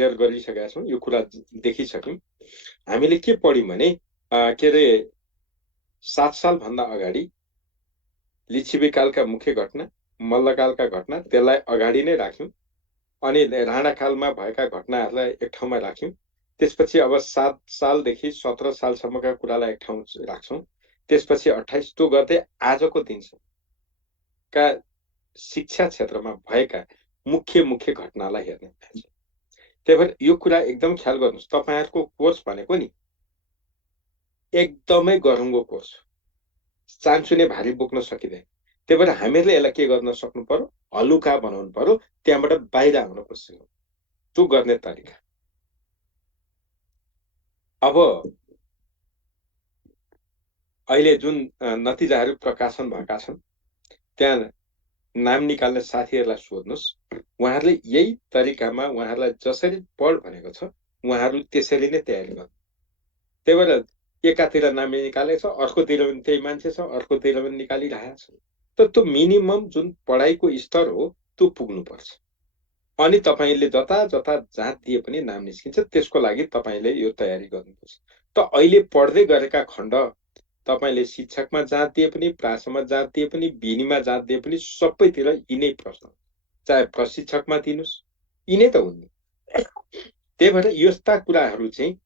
Share गरिसकेका छौँ, यो कुरा देखिसक्यौँ। हामीले के पढ्यौँ भने के अरे 7 सालभन्दा अगाडि लिच्छवीकालका मुख्य घटना, मल्लकालका घटना, त्यसलाई अगाडि नै राख्यौँ। अनि राणाकालमा भएका घटनाहरूलाई एक ठाउँमा राख्यौँ। त्यसपछि अब 7 सालदेखि 17 सालसम्मका कुरालाई एक ठाउँ राख्छौँ। त्यसपछि 28 त्यो गर्दै आजको दिनसम्मका शिक्षा क्षेत्रमा भएका मुख्य घटनालाई हेर्ने हुन्छ। त्यही भएर यो कुरा एकदम ख्याल गर्नुहोस्, तपाईहरुको कोर्स भनेको नि एकदमै गह्रौँको कोर्स, चान्चुने भारी बोक्न सकिँदैन। त्यही भएर हामीहरूले यसलाई के गर्न सक्नु पर्यो, हलुका बनाउनु पर्यो, त्यहाँबाट बाहिर आउनु पर्छ। त्यो गर्ने तरिका। अब अहिले जुन नतिजाहरू प्रकाशन भएका छन्, त्यहाँ नाम निकाल्ने साथीहरूलाई सोध्नुहोस्, उहाँहरूले यही तरिकामा उहाँहरूलाई जसरी पढ भनेको छ उहाँहरू त्यसरी नै तयारी गर्नु। त्यही भएर एकातिर नाम निकालेको छ, अर्कोतिर पनि त्यही मान्छे छ, अर्कोतिर पनि निकालिरहेको छ। तर त्यो मिनिमम जुन पढाइको स्तर हो त्यो पुग्नुपर्छ। अनि तपाईले जता जता जहाँ दिए पनि नाम निस्किन्छ, त्यसको लागि तपाईले यो तयारी गर्नुपर्छ। त अहिले पढ्दै गरेका खण्ड तपाईले शिक्षकमा जाँच दिए पनि, प्रासमा जाँच दिए पनि, बिनीमा जाँच दिए पनि सबैतिर यिनै प्रश्न, चाहे प्रशिक्षकमा दिनुस्, यिनै त हुन्। त्यही भएर यस्ता कुराहरू चाहिँ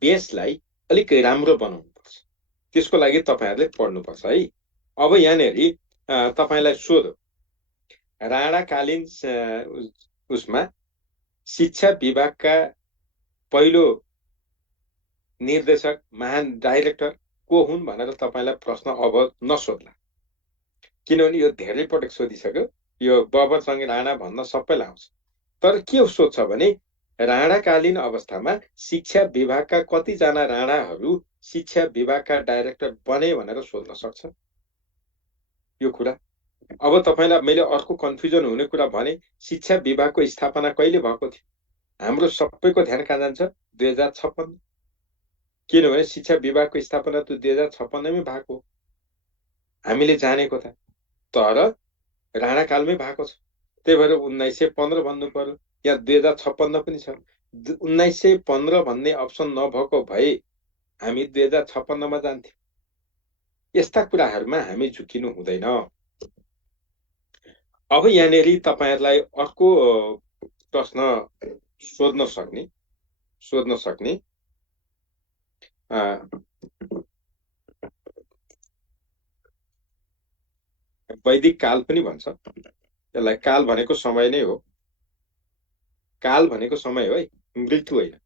बेसलाई अलिक राम्रो बनाउनुपर्छ। त्यसको लागि तपाईहरुले पढ्नुपर्छ है। अब यहाँनेरि तपाईलाई सोधो, राणाकालीन उसमा शिक्षा विभागका पहिलो निर्देशक, महान डाइरेक्टर को हुन् भनेर तपाईलाई प्रश्न अब नसोध्ला, किनभने यो धेरै पटक सोधिसक्यो। यो बबरजंग राणा भन्न सबैलाई आउँछ। तर के सोध्छ भने राणाकालीन अवस्थामा शिक्षा विभागका कतिजना राणाहरू शिक्षा विभागका डाइरेक्टर बने भनेर सोध्न सक्छ यो कुरा। अब तपाईलाई मैले अर्को कन्फ्युजन हुने कुरा भने, शिक्षा विभागको स्थापना कहिले भएको थियो? हाम्रो सबैको ध्यान कहाँ जान्छ? 2056। किनभने शिक्षा विभागको स्थापना त 2056 मै भएको हामीले जानेको त, तर राणाकालमै भएको छ। त्यही भएर 1915 भन्नु पर्यो, या 2056 पनि छ। 1915 भन्ने अप्सन नभएको भए हामी 2056 मा जान्थ्यौं। यस्ता कुराहरुमा हामी झुकिनु हुँदैन। अब यहाँनेरि तपाईहरुलाई अर्को प्रश्न सोध्न सक्ने वैदिक काल पनि भन्छ। यसलाई काल भनेको समय नै हो। काल भनेको समय हो है, मृत्यु होइन।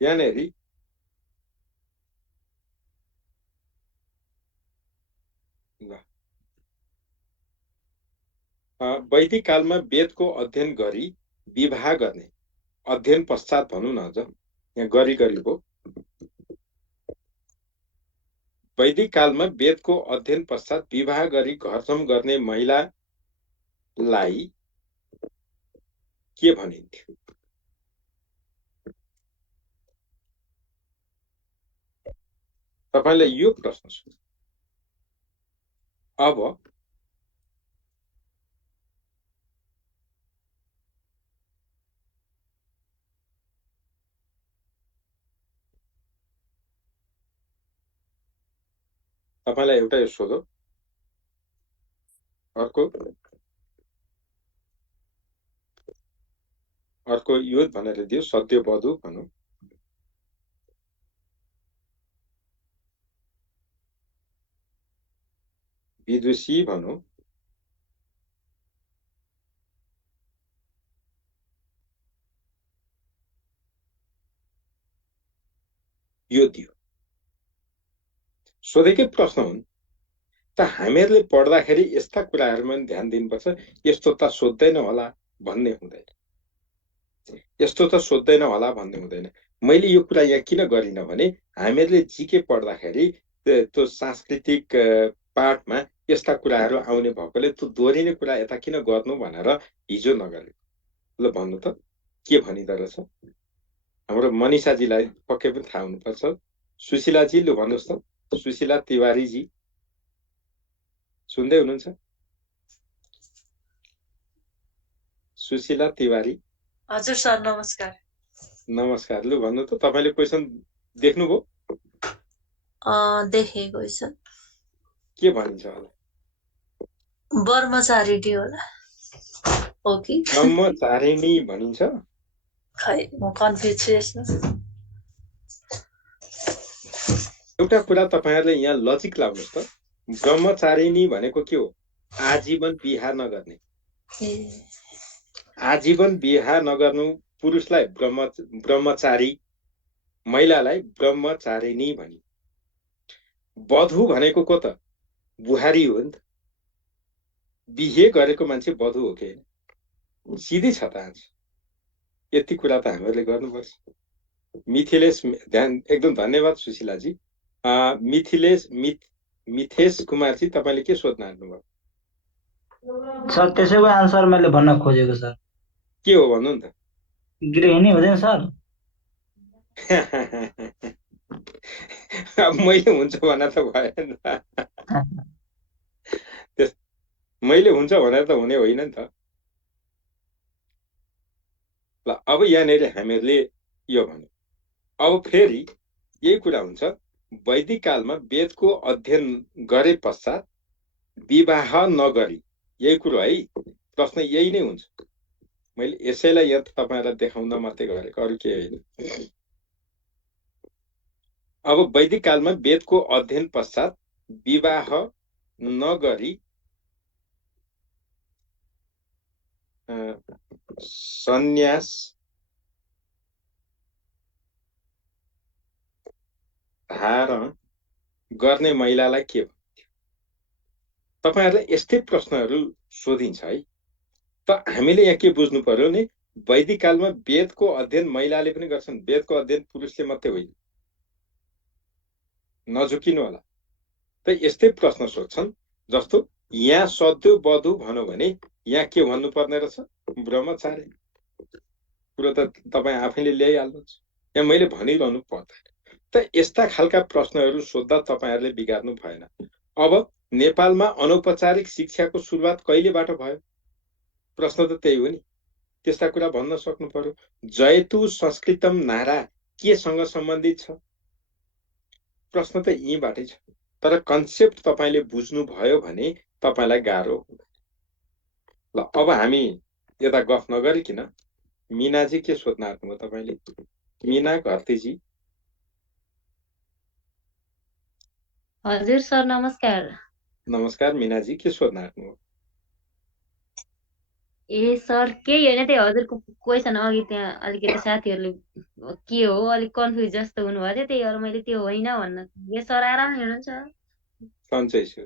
यहाँनेरि वैदिक कालमा वेदको अध्ययन गरी विवाह गर्ने, अध्ययन पश्चात भनौँ न, अझ यहाँ गरी हो। वैदिक कालमा वेदको अध्ययन पश्चात विवाह गरी घरजम गर्ने महिलालाई के भनिन्थ्यो? तपाईलाई यो प्रश्न छ। अब तपाईलाई एउटा यो सोधो, अर्को यो भनेर दियो, सत्यवधु भनौँ, विदुषी भनौँ, यो दियो। सोधेकै प्रश्न हुन्। त हामीहरूले पढ्दाखेरि यस्ता कुराहरूमा ध्यान दिनुपर्छ, यस्तो त सोध्दैन होला भन्ने हुँदैन। यस्तो त सोध्दैन होला भन्ने हुँदैन। मैले यो कुरा यहाँ किन गरिनँ भने हामीहरूले जिके पढ्दाखेरि त्यो सांस्कृतिक पाठमा यस्ता कुराहरू आउने भएकोले त्यो दोहोरिने कुरा यता किन गर्नु भनेर हिजो नगरे। ल भन्नु त के भनिँदो रहेछ। हाम्रो मनिषाजीलाई पक्कै पनि थाहा हुनुपर्छ। सुशीलाजी लु भन्नुहोस् त, सुशीला तिवारीजी सुन्दै हुनुहुन्छ? सुशीला तिवारी। हजुर सर नमस्कार। नमस्कार। लु भन्नु त, तपाईँले क्वेसन देख्नुभयो? देखेँ क्वेसन। के भनिन्छ होला? ब्रह्मचारिणी होला हो कि? ब्रह्मचारिणी भनिन्छ? खै म कन्फ्युज छु यसमा। एउटा कुरा तपाईँहरूले यहाँ लजिक लाउनुहोस् त। ब्रह्मचारिणी भनेको के हो? आजीवन बिहा नगर्ने। आजीवन बिहा नगर्नु पुरुषलाई ब्रह्मचारी, महिलालाई ब्रह्मचारिणी भनी। वधु भनेको को त? बुहारी हो नि त। बिहे गरेको मान्छे वधु हो कि? सिधै छ त। आज यति कुरा त हामीहरूले गर्नुपर्छ। मिथिलेश, ध्यान एकदम धन्यवाद सुशीलाजी। मिथेश कुमारजी तपाईँले के सोध्न आउनुभयो? सर त्यसैको आन्सर मैले भन्न खोजेको सर। के हो भन्नु नि त? गृहिणी हुँदैन सर? मैले हुन्छ भनेर त भएन। मैले हुन्छ भनेर त हुने होइन नि त। ल अब यहाँनिर हामीहरूले यो भन्यो। अब फेरि यही कुरा हुन्छ, वैदिक कालमा वेदको अध्ययन गरे पश्चात विवाह नगरी, यही कुरो है, प्रश्न यही नै हुन्छ। मैले यसैलाई यहाँ तपाईँलाई देखाउन मात्रै गरेको, अरू के होइन। अब वैदिक कालमा वेदको अध्ययन पश्चात विवाह नगरी सन्यास धारण गर्ने महिलालाई के भन्छ? तपाईहरुलाई यस्तै प्रश्नहरू सोधिन्छ है। त हामीले यहाँ के बुझ्नु पर्यो नि, वैदिक कालमा वेदको अध्ययन महिलाले पनि गर्छन्, वेदको अध्ययन पुरुषले मात्रै होइन। नझुकिनु होला। त यस्तै प्रश्न सोध्छन्, जस्तो यहाँ सद्यो वधु भन्यो भने यहाँ के भन्नु पर्ने रहेछ? ब्रह्मचारी। कुरो त तपाईँ आफैले ल्याइहाल्नुहुन्छ, यहाँ मैले भनिरहनु पर्दैन। त यस्ता खालका प्रश्नहरू सोध्दा तपाईहरुले बिगार्नु भएन। अब नेपालमा अनौपचारिक शिक्षाको सुरुवात कहिलेबाट भयो? प्रश्न त त्यही हो नि। त्यस्ता कुरा भन्न सक्नु पर्यो। जयतु संस्कृतम नारा केसँग सम्बन्धित छ? प्रश्न त यहीँबाटै छ। तर कन्सेप्ट तपाईले बुझ्नु भयो भने तपाईलाई गाह्रो हुँदैन। ल अब हामी यता गफ नगरिकिन मीनाजी के सोध्न आउनुभयो तपाईले? मीना घरतीजी। हजुर सर नमस्कार। नमस्कार मीनाजी, के सोध्न आउनुभयो? ए सर केही होइन, त्यही हजुरको क्वेसन अघि त्यहाँ अलिकति साथीहरूले के हो अलिक कन्फ्युज जस्तो हुनुभएको थियो, त्यही भएर मैले त्यो होइन भन्न। ए सर आराम हुनुहुन्छ? सन्चै छु।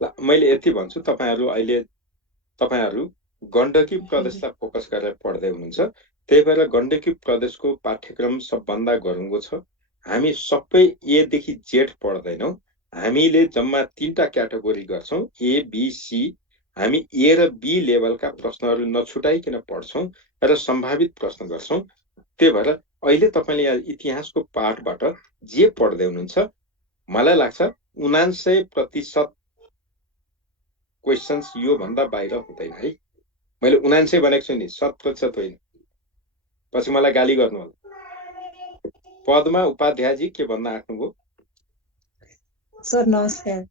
ल मैले यति भन्छु, तपाईहरु गण्डकी प्रदेशलाई फोकस गरेर पढ्दै हुनुहुन्छ, त्यही भएर गण्डकी प्रदेशको पाठ्यक्रम सबभन्दा गरुङ्गो छ। हामी सबै ए देखि जेड पढ्दैनौं। हामीले जम्मा 3टा क्याटेगोरी गर्छौं, ए बी सी। हामी ए र बी लेभलका प्रश्नहरू नछुटाइकन पढ्छौं र सम्भावित प्रश्न गर्छौं। त्यही भएर अहिले तपाईले यहाँ इतिहासको पाठबाट जे पढ्दै हुनुहुन्छ, मलाई लाग्छ 99% क्वेशन्स यो भन्दा बाहिर हुँदैन है। मैले 99 भनेको छु नि, 100% होइन। पछि मलाई गाली गर्नु होला। पद्मा उपाध्यायजी के भन्न आँट्नुभयो? सर नमस्कार।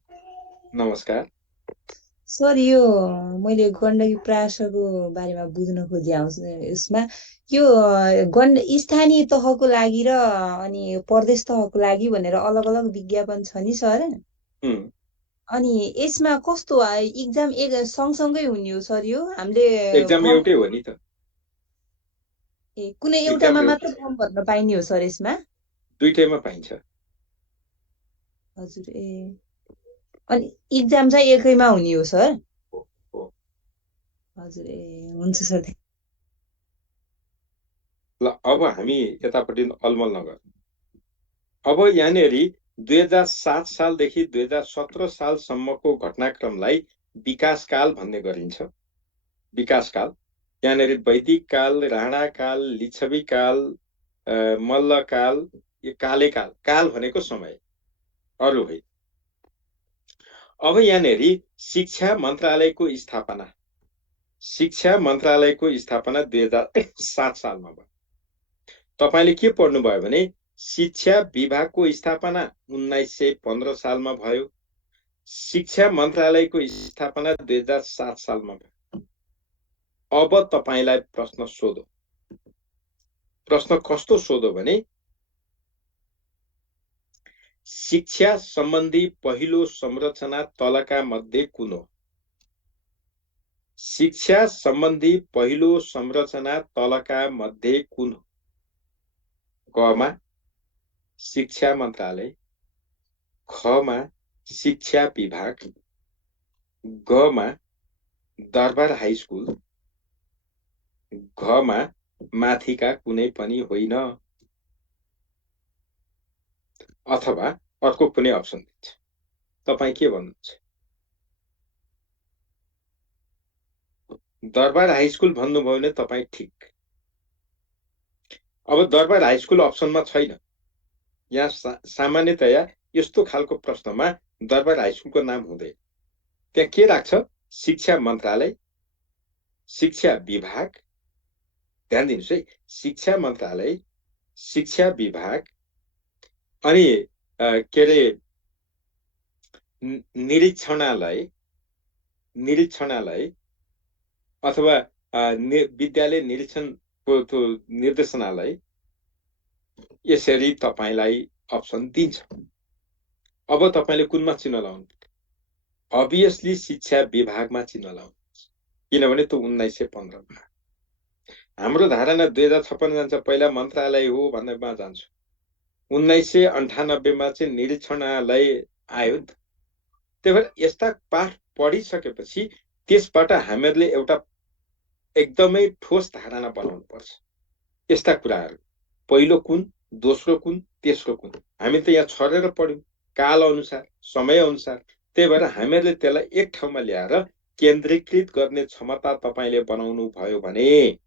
नमस्कार सर, यो मैले गण्डकी प्रासको बारेमा बुझ्न खोजे यसमा यो स्थानीय तहको लागि र अनि प्रदेश तहको लागि भनेर अलग अलग विज्ञापन छ नि सर। अनि यसमा कस्तो इक्जाम एक सँगसँगै हुने हो सर? यो हामीले एक्जाम एउटै हो नि त। कुनै एउटामा मात्र फर्म भर्न पाइने हो सर यसमा? दुईटैमा पाइन्छ। हजुर। अनि इक्जाम चाहिँ एकैमा हुने हो सर? हजुर। हुन्छ सर। ल अब हामी यतापट्टि अलमल नगरौँ। अब यहाँनिर 2007 सालदेखि 2017 सालसम्मको घटनाक्रमलाई विकासकाल भन्ने गरिन्छ। विकासकाल यहाँनिर वैदिक काल, राणा काल, लिच्छवी काल, मल्लकाल, यो कालेकाल, काल भनेको समय अरु होइन। अब यहाँनिर शिक्षा मन्त्रालयको स्थापना 2007 सालमा भयो। तपाईले के पढ्नुभयो भने शिक्षा विभागको स्थापना 1915 सालमा भयो, शिक्षा मन्त्रालयको स्थापना 2007 सालमा भयो। अब तपाईलाई प्रश्न सोधो। प्रश्न कस्तो सोधो भने शिक्षा सम्बन्धी पहिलो संरचना तलका मध्ये कुन हो? शिक्षा सम्बन्धी पहिलो संरचना तलका मध्ये कुन हो? कमा शिक्षा मन्त्रालय, खमा शिक्षा विभाग, गमा दरबार हाई स्कुल, घमा माथिका कुनै पनि होइन। अथवा अर्को कुनै अप्सन दिन्छ। तपाई के भन्नुहुन्छ? दरबार हाई स्कुल भन्नुभयो भने तपाई ठिक। अब दरबार हाई स्कुल अप्सनमा छैन। यहाँ सामान्यतया यस्तो खालको प्रश्नमा दरबार हाई स्कुलको नाम हुँदैन। त्यहाँ के राख्छ? शिक्षा मन्त्रालय, शिक्षा विभाग, ध्यान दिनुस् है, शिक्षा मन्त्रालय, शिक्षा विभाग, अनि के अरे निरीक्षणालय अथवा विद्यालय निरीक्षणको निर्देशनालय, यसरी तपाईलाई अप्सन दिन्छ। अब तपाईले कुनमा चिन्ह लाउनु? अभियसली शिक्षा विभागमा चिन्ह लाउनु, किनभने त्यो 1915 मा। हाम्रो धारणा 2056 जान्छ, पहिला मन्त्रालय हो भन्नेमा जान्छ। 1998 मा चाहिँ निरीक्षणालय आयो नि त। त्यही भएर यस्ता पाठ पढिसकेपछि त्यसबाट हामीहरूले एउटा एकदमै ठोस धारणा बनाउनु पर्छ। यस्ता कुराहरू पहिलो कुन, दोस्रो कुन, तेस्रो कुन, हामी त यहाँ छरेर पढ्यौं काल अनुसार, समय अनुसार। त्यही भएर हामीहरूले त्यसलाई एक ठाउँमा ल्याएर केन्द्रीकृत गर्ने क्षमता तपाईले बनाउनु भयो भने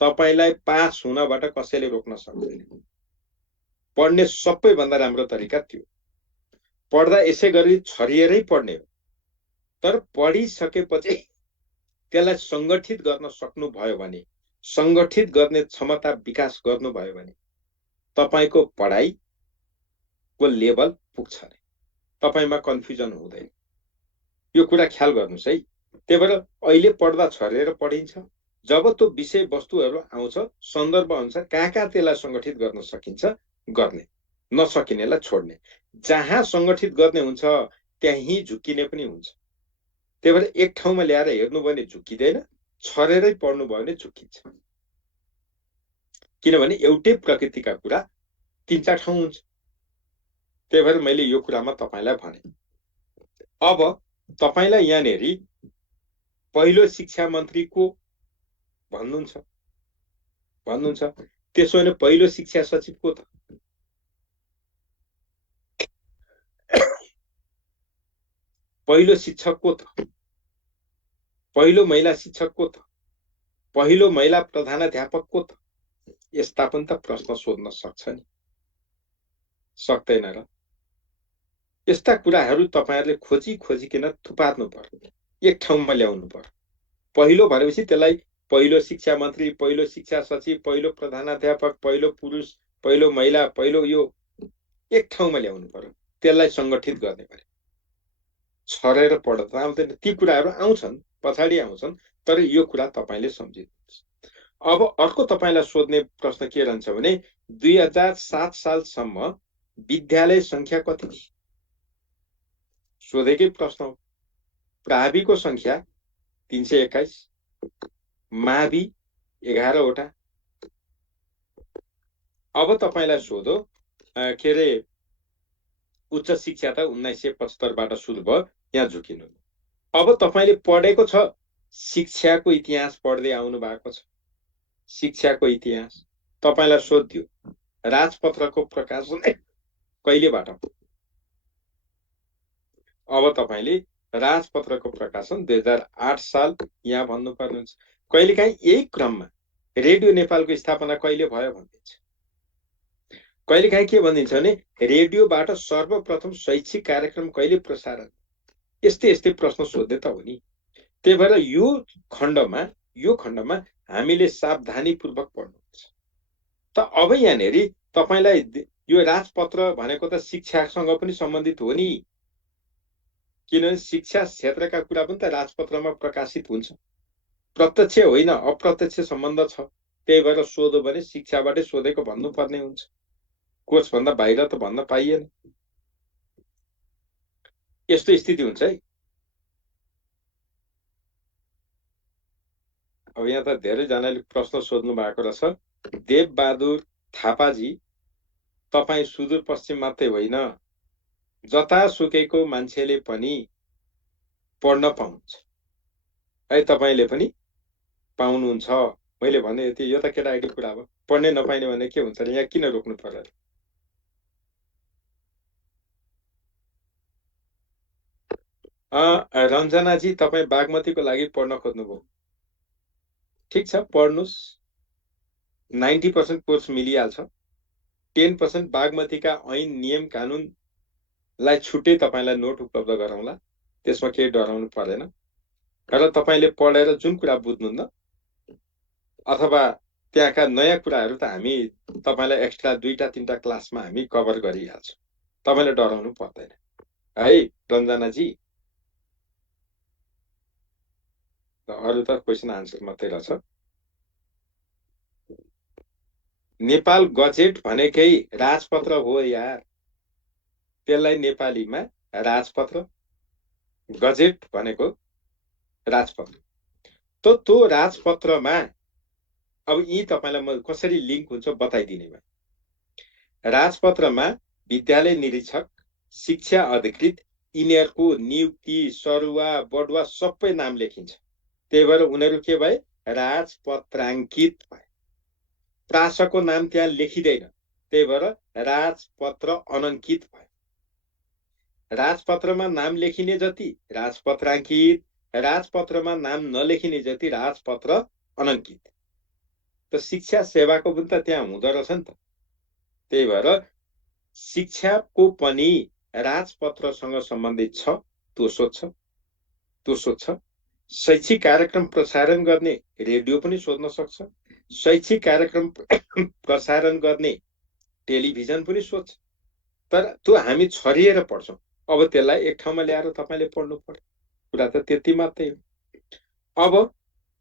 तपाईलाई पास हुनबाट कसैले रोक्न सक्दैन। पढ्ने सबैभन्दा राम्रो तरिका त्यो। पढ्दा यसै गरी छरिएरै पढ्ने हो, तर पढिसकेपछि त्यसलाई संगठित गर्न सक्नुभयो भने, संगठित गर्ने क्षमता विकास गर्नुभयो भने तपाईको पढाइको लेभल पुग्छ अरे। तपाईमा कन्फ्युजन हुँदैन। यो कुरा ख्याल गर्नुस् है। त्यही भएर अहिले पढ्दा छरेर पढिन्छ। जब त्यो विषय वस्तुहरू आउँछ सन्दर्भ अनुसार कहाँ त्यसलाई संगठित गर्न सकिन्छ गर्ने, नसकिनेलाई छोड्ने। जहाँ संगठित गर्ने हुन्छ त्यही झुकिने पनि हुन्छ। त्यही भएर एक ठाउँमा ल्याएर हेर्नु भने झुकिँदैन, छरेरै पढ्नु भयो भने झुकिन्छ। किनभने एउटै प्रकृतिका कुरा 3-4 ठाउँ हुन्छ। त्यही भएर मैले यो कुरामा तपाईलाई भने। अब तपाईलाई यहाँनेरि पहिलो शिक्षा मन्त्री को भन्नुहुन्छ? त्यसो भने पहिलो शिक्षा सचिव को त? पहिलो शिक्षक को त? पहिलो महिला शिक्षक को त? पहिलो महिला प्रधानाध्यापक को त? यस्ता पनि त प्रश्न सोध्न सक्छ नि, सक्दैन र? यस्ता कुराहरू तपाईहरुले खोजिकन थुपार्नु पर्यो, एक ठाउँमा ल्याउनु पर्यो। पहिलो भनेपछि त्यसलाई पहिलो शिक्षा मन्त्री, पहिलो शिक्षा सचिव, पहिलो प्रधानाध्यापक, पहिलो पुरुष, पहिलो महिला, पहिलो यो एक ठाउँमा ल्याउनु पर्यो। त्यसलाई संगठित गर्ने पर्यो। छरेर पढ्दा आउँदैन। ती कुराहरू आउँछन्, पछाडि आउँछन्, तर यो कुरा तपाईले सम्झिनुहोस्। अब अर्को तपाईलाई सोध्ने प्रश्न के रहन्छ भने 2007 सालसम्म विद्यालय संख्या कति थियो? सोधेकै प्रश्न हो। प्राविको संख्या 321, मावि 11 वटा। अब तपाईलाई सोधो के अरे उच्च शिक्षा त 1975 बाट सुरु भयो, यहाँ झुकिनु। अब तपाईले पढेको छ, शिक्षाको इतिहास पढ्दै आउनु भएको छ। शिक्षाको इतिहास तपाईलाई सोध्यो राजपत्रको प्रकाशन कहिलेबाट अब तपाईले राजपत्रको प्रकाशन 2008 साल यहाँ भन्नुपर्ने हुन्छ कहिलेकाहीँ यही क्रममा रेडियो नेपालको स्थापना कहिले भयो भनिदिन्छ कहिलेकाहीँ के भनिदिन्छ भने रेडियोबाट सर्वप्रथम शैक्षिक कार्यक्रम कहिले प्रसारण यस्तै यस्तै प्रश्न सोध्दै त हो नि त्यही भएर यो खण्डमा हामीले सावधानीपूर्वक पढ्नुपर्छ त अब यहाँनेर तपाईलाई यो राजपत्र भनेको त शिक्षासँग पनि सम्बन्धित हो नि किनभने शिक्षा क्षेत्रका कुरा पनि त राजपत्रमा प्रकाशित हुन्छ प्रत्यक्ष होइन अप्रत्यक्ष सम्बन्ध छ त्यही भएर सोध्यो भने शिक्षाबाटै सोधेको भन्नुपर्ने हुन्छ कोच भन्दा बाहिर त भन्न पाइएन यस्तो स्थिति हुन्छ है अब यहाँ त धेरैजनाले प्रश्न सोध्नु भएको रहेछ देवबहादुर थापाजी तपाईँ सुदूरपश्चिम मात्रै होइन जतासुकैको मान्छेले पनि पढ्न पाउँछ है तपाईले पनि पाउनुहुन्छ मैले भने यति यो त केटाकेटी कुरा हो पढ्नै नपाइने भने के हुन्छ यहाँ किन रोक्नु पर्यो रञ्जनाजी तपाईँ बागमतीको लागि पढ्न खोज्नुभयो ठिक छ पढ्नुस् 90% कोर्स मिलिहाल्छ 10% बागमतीका ऐन नियम कानुनलाई छुट्टै तपाईलाई नोट उपलब्ध गराउँला त्यसमा केही डराउनु पर्दैन र तपाईले पढेर जुन कुरा बुझ्नुहुन्न अथवा त्यहाँका नयाँ कुराहरू त हामी तपाईलाई एक्स्ट्रा 2-3 क्लासमा हामी कभर गरिहाल्छौँ तपाईले डराउनु पर्दैन है रञ्जनाजी अरु त क्वेसन आन्सर मात्रै रहेछ नेपाल गजेट भनेकै राजपत्र हो यार त्यसलाई नेपालीमा राजपत्र गजेट भनेको राजपत्र त त्यो राजपत्रमा अब यी तपाईलाई म कसरी लिंक हुन्छ बताइदिने भए राजपत्रमा विद्यालय निरीक्षक शिक्षा अधिकृत यिनीहरूको नियुक्ति सरुवा बढुवा सबै नाम लेखिन्छ त्यही भएर उनीहरू के भए राजपत्राङ्कित भए प्रासको नाम त्यहाँ लेखिदैन त्यही भएर राजपत्र अनङ्कित भए राजपत्रमा नाम लेखिने जति राजपत्राङ्कित राजपत्रमा नाम नलेखिने जति राजपत्र अनङ्कित त शिक्षा सेवाको पनि त त्यहाँ हुँदो रहेछ नि त त्यही भएर शिक्षाको पनि राजपत्रसँग सम्बन्धित छ त्यो सोध्छ शैक्षिक कार्यक्रम प्रसारण गर्ने रेडियो पनि सोध्न सक्छ शैक्षिक कार्यक्रम प्रसारण गर्ने टेलिभिजन पनि सोध्छ तर त्यो हामी छरिएर पढ्छौं अब त्यसलाई एक ठाउँमा ल्याएर तपाईले पढ्नु पर्यो कुरा त त्यति मात्रै हो अब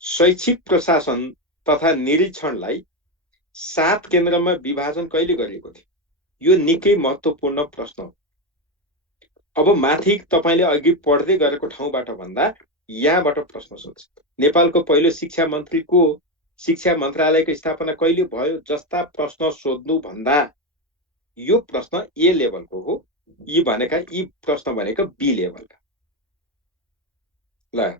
शैक्षिक प्रशासन तथा निरीक्षणलाई 7 केन्द्रमा विभाजन कहिले गरिएको थियो यो निकै महत्त्वपूर्ण प्रश्न हो अब माथि तपाईले अघि पढ्दै गरेको ठाउँबाट भन्दा यहाँबाट प्रश्न सोध्छ नेपालको पहिलो शिक्षा मन्त्री को शिक्षा मन्त्रालयको स्थापना कहिले भयो जस्ता प्रश्न सोध्नु भन्दा यो प्रश्न ए लेभलको हो यी प्रश्न भनेका बी लेभलका ल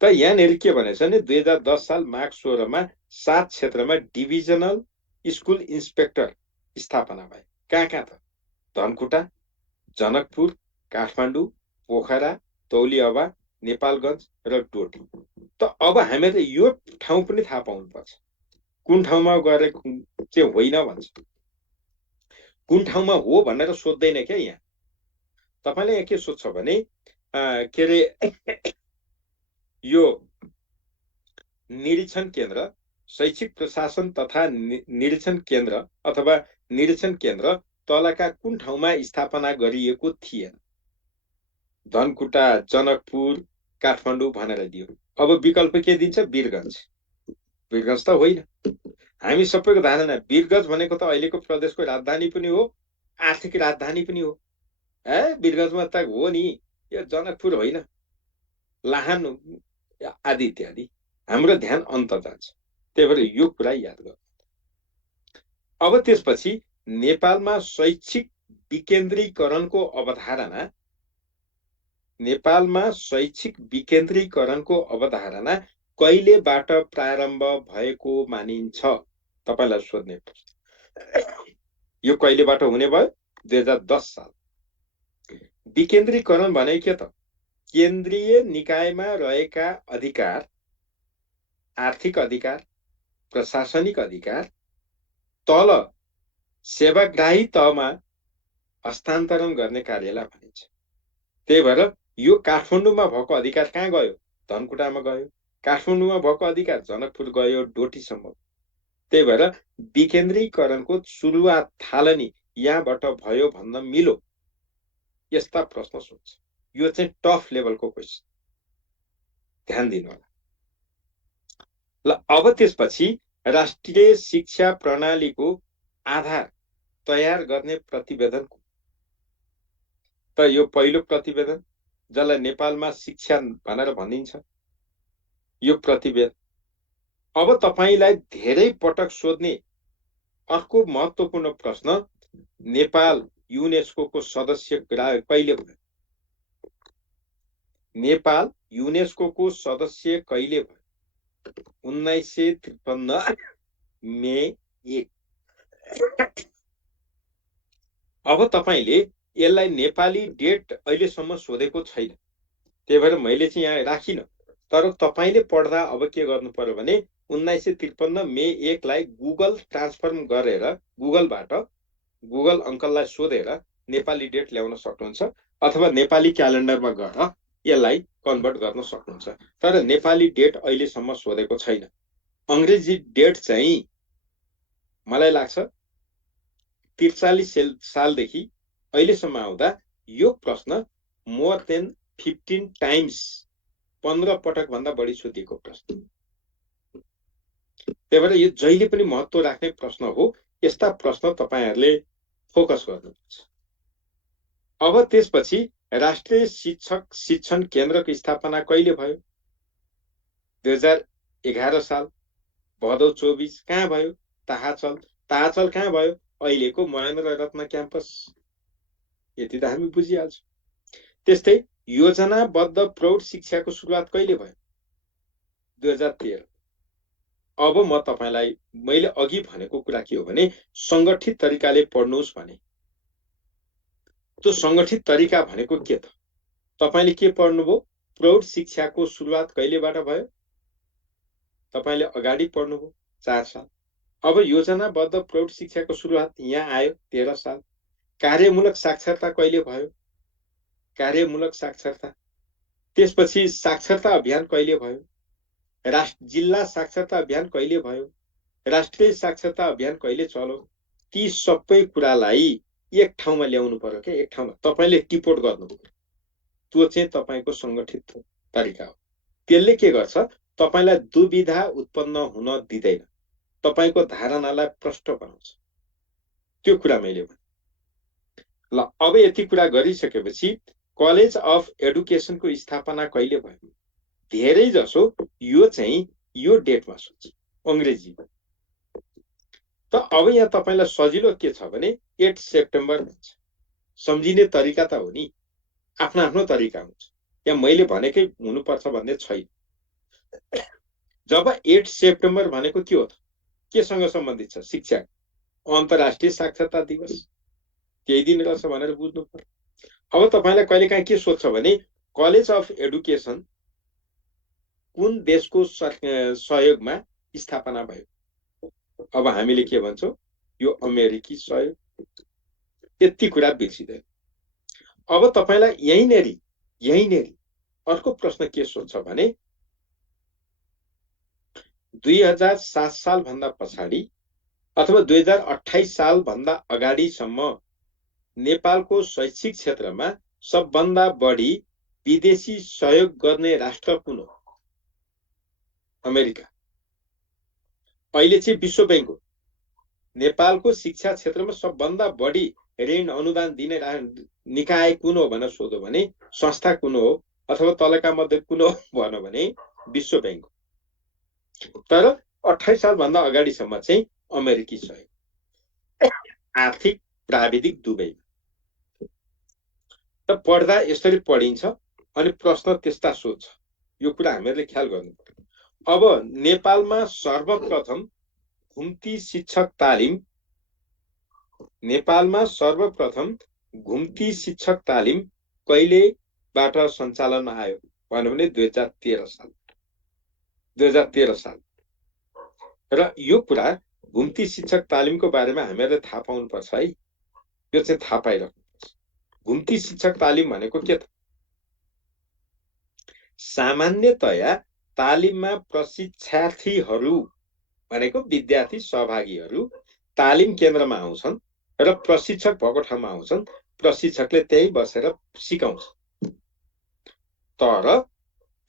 त यहाँनिर के भनेछ भने 2010 साल माघ 16 मा 7 क्षेत्रमा डिभिजनल स्कुल इन्स्पेक्टर स्थापना भए कहाँ त धनकुटा जनकपुर काठमाडौँ पोखरा तौलियावा नेपालगञ्ज र डोटी त अब हामीले यो ठाउँ पनि थाहा पाउनुपर्छ कुन ठाउँमा गरे चाहिँ होइन भन्छ कुन ठाउँमा हो भनेर सोध्दैन क्या यहाँ तपाईले यहाँ के सोध्छ भने के रे यो निरीक्षण केन्द्र शैक्षिक प्रशासन तथा निरीक्षण केन्द्र अथवा निरीक्षण केन्द्र तलका कुन ठाउँमा स्थापना गरिएको थिएन धनकुटा जनकपुर काठमाडौँ भनेर दियो अब विकल्प के दिन्छ वीरगञ्ज त होइन हामी सबैको धारणा वीरगञ्ज भनेको त अहिलेको प्रदेशको राजधानी पनि हो आर्थिक राजधानी पनि हो वीरगञ्जमा त हो नि यो जनकपुर होइन लाहान आदि इत्यादि हाम्रो ध्यान अन्त जान्छ त्यही भएर यो कुरा याद गर्नु अब त्यसपछि नेपालमा शैक्षिक विकेन्द्रीकरणको अवधारणा कहिलेबाट प्रारम्भ भएको मानिन्छ? तपाईलाई सोध्ने प्रश्न। यो कहिलेबाट हुने भयो? 2010 साल। विकेन्द्रीकरण भने के त? केन्द्रीय निकायमा रहेका अधिकार, आर्थिक अधिकार, प्रशासनिक अधिकार तल सेवाग्राही तहमा हस्तान्तरण गर्ने कार्यलाई भनिन्छ। त्यही भएर यो काठमाडौँमा भएको अधिकार कहाँ गयो? धनकुटामा गयो। काठमाडौँमा भएको अधिकार जनकपुर गयो, डोटीसम्म। त्यही भएर विकेन्द्रीकरणको सुरुवात थालनी यहाँबाट भयो भन्न मिलो। यस्ता प्रश्न सोध्छ। यो चाहिँ टफ लेभलको क्वेसन, ध्यान दिनु होला। ल अब त्यसपछि राष्ट्रिय शिक्षा प्रणालीको आधार तयार गर्ने प्रतिवेदन त यो पहिलो प्रतिवेदन जसलाई नेपालमा शिक्षा भनेर भनिन्छ, यो प्रतिवेदन। अब तपाईलाई धेरै पटक सोध्ने अर्को महत्त्वपूर्ण प्रश्न, नेपाल युनेस्को सदस्य कहिले भयो? नेपाल युनेस्को सदस्य कहिले भयो? 1953 मे 1। अब तपाईले यसलाई नेपाली डेट अहिलेसम्म सोधेको छैन, त्यही भएर मैले चाहिँ यहाँ राखिन। तर तपाईले पढ्दा अब के गर्नु पर्यो भने 1953 मे 1 लाई गुगल ट्रान्सफर्म गरेर गुगल अङ्कललाई सोधेर नेपाली डेट ल्याउन सक्नुहुन्छ, अथवा नेपाली क्यालेन्डरमा गएर यसलाई कन्भर्ट गर्न सक्नुहुन्छ। तर नेपाली डेट अहिलेसम्म सोधेको छैन। अङ्ग्रेजी डेट चाहिँ मलाई लाग्छ 43 सालदेखि अहिलेसम्म आउँदा यो प्रश्न मोर देन 15 टाइम्स, 15 पटक भन्दा बढी सोधिएको प्रश्न। त्यही भएर यो जहिले पनि महत्त्व राख्ने प्रश्न हो। यस्ता प्रश्न तपाईहरुले फोकस गर्नुपर्छ। अब त्यसपछि राष्ट्रिय शिक्षक शिक्षण केन्द्रको स्थापना कहिले भयो? 2011 साल भदौ 24। कहाँ भयो? ताहाचल कहाँ भयो? अहिलेको महेन्द्र रत्न क्याम्पस। यति त हामी बुझिहाल्छौँ। त्यस्तै योजनाबद्ध प्रौढ शिक्षाको सुरुवात कहिले भयो? 2013। अब म तपाईलाई मैले अघि भनेको कुरा के हो भने संगठित तरिकाले पढ्नुहोस् भने। त्यो संगठित तरिका भनेको के त? तपाईले के पढ्नुभयो? प्रौढ शिक्षाको सुरुवात कहिलेबाट भयो? तपाईले अगाडि पढ्नुभयो 4 साल। अब योजनाबद्ध प्रौढ शिक्षाको सुरुवात यहाँ आयो 13 साल। कार्यमूलक साक्षरता कहिले भयो? कार्यमूलक साक्षरता। त्यसपछि साक्षरता अभियान कहिले भयो? जिल्ला साक्षरता अभियान कहिले भयो? राष्ट्रिय साक्षरता अभियान कहिले चल्यो? ती सबै कुरालाई एक ठाउँमा ल्याउनु पर्यो के, एक ठाउँमा तपाईले टिपोट गर्नु पर्यो। त्यो चाहिँ तपाईको संगठित तरिका हो। त्यसले के गर्छ? तपाईलाई दुविधा उत्पन्न हुन दिदैन, तपाईको धारणालाई प्रष्ट बनाउँछ। त्यो कुरा मैले भने। ल अब यति कुरा गरिसकेपछि कलेज अफ एडुकेसनको स्थापना कहिले भयो? धेरै जसो यो चाहिँ यो डेटमा सोध्छ, अंग्रेजीमा। त अब यहाँ तपाईलाई सजिलो के छ भने 8 सेप्टेम्बर भन्छ। सम्झिने तरिका त हो नि, आफ्नो आफ्नो तरिका हुन्छ। यहाँ मैले भनेकै हुनुपर्छ भन्ने छैन। जब 8 सेप्टेम्बर भनेको के हो त? केसँग सम्बन्धित छ? शिक्षा। अन्तर्राष्ट्रिय साक्षरता दिवस त्यही दिन रहेछ भनेर बुझ्नु पर्यो। अब तपाईलाई कहिलेकाहीँ के सोध्छ भने कलेज अफ एडुकेसन कुन देशको सहयोगमा स्थापना भयो? अब हामीले के भन्छौँ? यो अमेरिकी सहयोग। यति कुरा बिर्सिदैन। अब तपाईलाई यहीँनेरि अर्को प्रश्न के सोध्छ भने 2007 साल भन्दा पछाडि अथवा 2028 साल भन्दा अगाडिसम्म नेपालको शैक्षिक क्षेत्रमा सबभन्दा बढी विदेशी सहयोग गर्ने राष्ट्र कुन हो? अमेरिका। अहिले चाहिँ विश्व बैंक हो। नेपालको शिक्षा क्षेत्रमा सबभन्दा बढी ऋण अनुदान दिने निकाय कुन हो भनेर सोध्यो भने, संस्था कुन हो अथवा तलका मध्ये कुन हो भन्यो भने विश्व बैंक हो। तर 28 साल भन्दा अगाडिसम्म चाहिँ अमेरिकी सहयोग, आर्थिक प्राविधिक दुवैमा। त पढ्दा यसरी पढिन्छ अनि प्रश्न त्यस्ता सोध्छ। यो कुरा हामीहरूले ख्याल गर्नु पर्यो। अब नेपालमा सर्वप्रथम घुम्ती शिक्षक तालिम कहिलेबाट सञ्चालनमा आयो भन्यो भने 2013 साल र यो कुरा घुम्ती शिक्षक तालिमको बारेमा हामीहरूले थाहा पाउनुपर्छ है। यो चाहिँ थाहा पाइराख्नुपर्छ। घुम्ती शिक्षक तालिम भनेको के त? सामान्यतया तालिममा प्रशिक्षार्थीहरू भनेको विद्यार्थी सहभागीहरू तालिम केन्द्रमा आउँछन् र प्रशिक्षक भएको ठाउँमा आउँछन्। प्रशिक्षकले त्यही बसेर सिकाउँछ। तर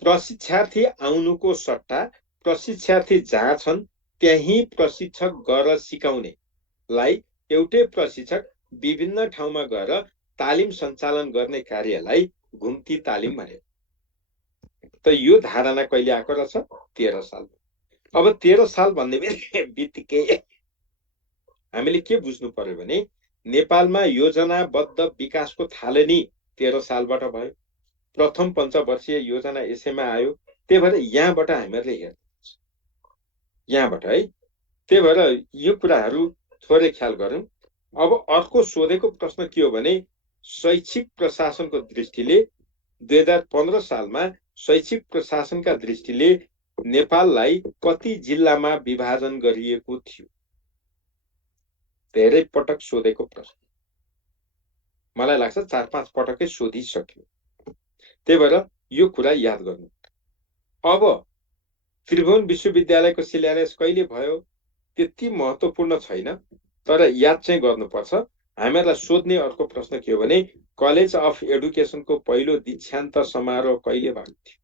प्रशिक्षार्थी आउनुको सट्टा प्रशिक्षार्थी जहाँ छन् त्यही प्रशिक्षक गएर सिकाउनेलाई एउटै प्रशिक्षक विभिन्न ठाउँमा गएर तालिम सञ्चालन गर्ने कार्यलाई घुम्ती तालिम भन्यो। त यो धारणा कहिले आएको रहेछ? 13 साल। अब 13 साल भन्ने बित्तिकै हामीले के बुझ्नु पर्यो भने नेपालमा योजनाबद्ध विकासको थालनी 13 सालबाट भयो। प्रथम पञ्चवर्षीय योजना यसैमा आयो। त्यही भएर यहाँबाट हामीहरूले हेर्नुपर्छ, यहाँबाट है। त्यही भएर यो कुराहरू थोरै ख्याल गरौँ। अब अर्को सोधेको प्रश्न के हो भने शैक्षिक प्रशासनको दृष्टिले 2015 सालमा शैक्षिक प्रशासनका दृष्टिले नेपाललाई कति जिल्लामा विभाजन गरिएको थियो? धेरै पटक सोधेको प्रश्न। मलाई लाग्छ 4-5 पटकै सोधिसक्यो। त्यही भएर यो कुरा याद गर्नु। अब त्रिभुवन विश्वविद्यालयको शिलान्यास कहिले भयो त्यति महत्त्वपूर्ण छैन, तर याद चाहिँ गर्नुपर्छ। हामीहरूलाई सोध्ने अर्को प्रश्न के हो भने कलेज अफ एडुकेसनको पहिलो दीक्षान्त समारोह कहिले भएको थियो?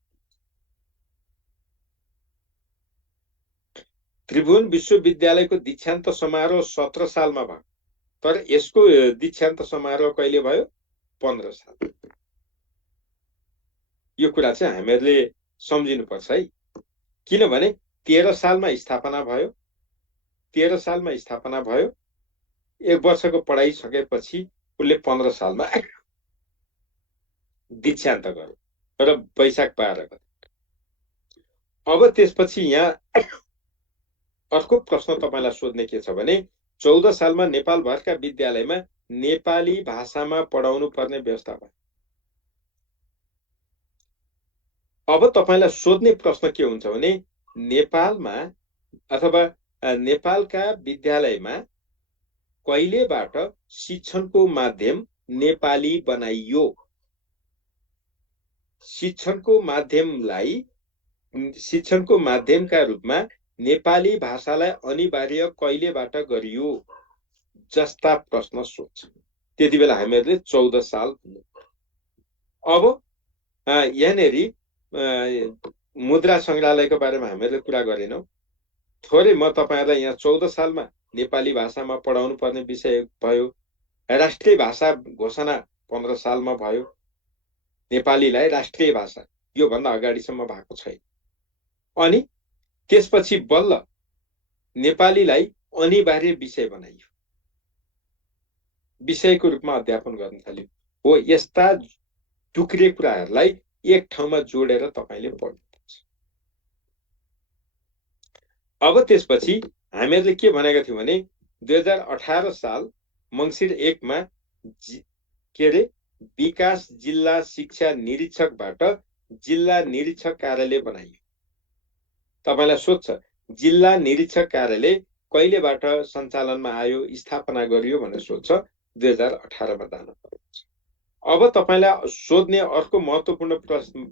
त्रिभुवन विश्वविद्यालयको दीक्षान्त समारोह 17 सालमा भयो, तर यसको दीक्षान्त समारोह कहिले भयो? 15 साल। यो कुरा चाहिँ हामीहरूले सम्झिनुपर्छ है। किनभने 13 सालमा स्थापना भयो। 13 सालमा स्थापना भयो। 1 वर्षको पढाइ सकेपछि उसले 15 सालमा दीक्षान्त गर्यो र वैशाख 12 गते। अब त्यसपछि यहाँ अर्को प्रश्न तपाईलाई सोध्ने के छ भने 14 सालमा नेपालभरका विद्यालयमा नेपाली भाषामा पढाउनु पर्ने व्यवस्था भयो। अब तपाईलाई सोध्ने प्रश्न के हुन्छ भने नेपालमा अथवा नेपालका विद्यालयमा कहिलेबाट शिक्षणको माध्यम नेपाली बनाइयो? शिक्षणको माध्यमका रूपमा नेपाली भाषालाई अनिवार्य कहिलेबाट गरियो जस्ता प्रश्न सोध्छ। त्यति बेला हामीहरूले 14 साल भन्नु। अब यहाँनेरि मुद्रा संग्रहालयको बारेमा हामीहरूले कुरा गरेनौँ। थोरै म तपाईहरुलाई यहाँ 14 सालमा नेपाली भाषामा पढाउनु पर्ने विषय भयो। राष्ट्रिय भाषा घोषणा 15 सालमा भयो। नेपालीलाई राष्ट्रिय भाषा यो भन्दा अगाडिसम्म भएको छैन। अनि त्यसपछि बल्ल नेपालीलाई अनिवार्य विषय बनाइयो, विषयको रूपमा अध्यापन गर्न थाल्यो। हो यस्ता टुक्रे कुराहरूलाई एक ठाउँमा जोडेर तपाईले पढ्नुपर्छ। अब त्यसपछि हामीहरूले के भनेका थियौं भने 2018 साल मङ्सिर 1 मा विकास जिल्ला शिक्षा निरीक्षकबाट जिल्ला निरीक्षक कार्यालय बनाइयो। तपाईलाई सोध्छ जिल्ला निरीक्षक कार्यालय कहिलेबाट सञ्चालनमा आयो, स्थापना गरियो भनेर सोध्छ। 2018 मा जानु पर्छ। अब तपाईलाई सोध्ने अर्को महत्त्वपूर्ण प्रश्न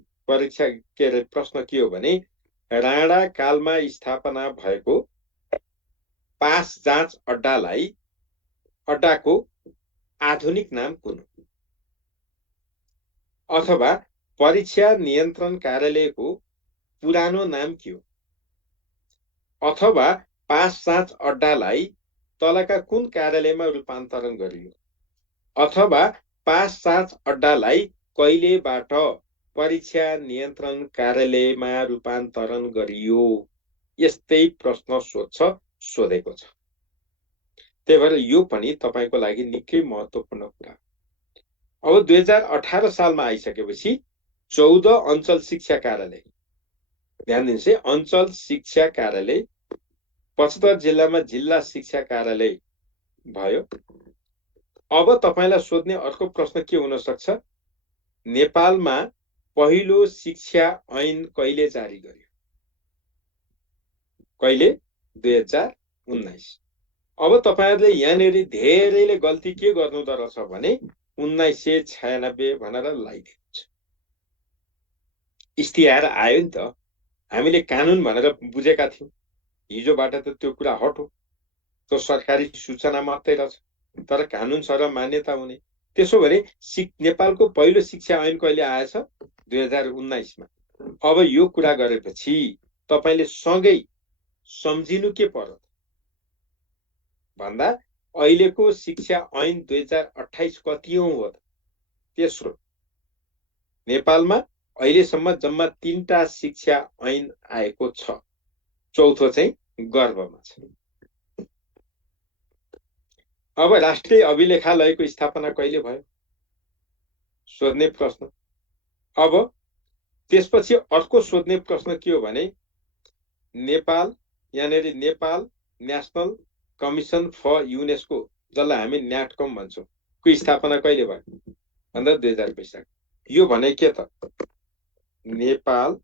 के हो भने राणा कालमा स्थापना भएको पास जाँच अड्डाको आधुनिक नाम कुन हो? अथवा परीक्षा नियन्त्रण कार्यालयको पुरानो नाम के हो? अथवा पास जाँच अड्डालाई तलका कुन कार्यालयमा रूपान्तरण गरियो? अथवा पास जाँच अड्डालाई कहिलेबाट परीक्षा नियन्त्रण कार्यालयमा रूपान्तरण गरियो? यस्तै प्रश्न सोधेको छ। त्यही भएर यो पनि तपाईको लागि निकै महत्त्वपूर्ण कुरा। अब 2018 सालमा आइसकेपछि 14 अञ्चल शिक्षा कार्यालय ध्यान दिनुहोस् है, अञ्चल शिक्षा कार्यालय 75 जिल्लामा जिल्ला शिक्षा कार्यालय भयो। अब तपाईलाई सोध्ने अर्को प्रश्न के हुन सक्छ, नेपालमा पहिलो शिक्षा ऐन कहिले जारी गर्यो? कहिले? 2019। अब तपाईहरुले यहाँनेरि धेरैले गल्ती के गर्नुहुँदो रहेछ भने 1996 भनेर लगाइदिनुहुन्छ। इस्तिहार आयो नि त, हामीले कानुन भनेर बुझेका थियौं, हिजोबाट त त्यो कुरा हटो, त्यो सरकारी सूचना मात्रै रहेछ, तर कानुन सर मान्यता हुने। त्यसो भने नेपालको पहिलो शिक्षा ऐन कहिले आएछ? 2019 मा। अब यो कुरा गरेपछि तपाईले सँगै सम्झिनु के पर्यो भन्दा अहिलेको शिक्षा ऐन 2028 कतिऔं हो त? तेस्रो। नेपालमा अहिलेसम्म जम्मा 3टा शिक्षा ऐन आएको छ, चौथो चाहिँ गर्भमा छ। अब राष्ट्रिय अभिलेखालयको स्थापना कहिले भयो? सोध्ने प्रश्न। अब त्यसपछि अर्को सोध्ने प्रश्न के हो भने नेपाल, यहाँनेरि Nepal national commission for UNESCO, जसलाई हामी न्याटकम भन्छौं, को स्थापना कहिले भयो भन्दा 2020। यो भने के त? नेपाल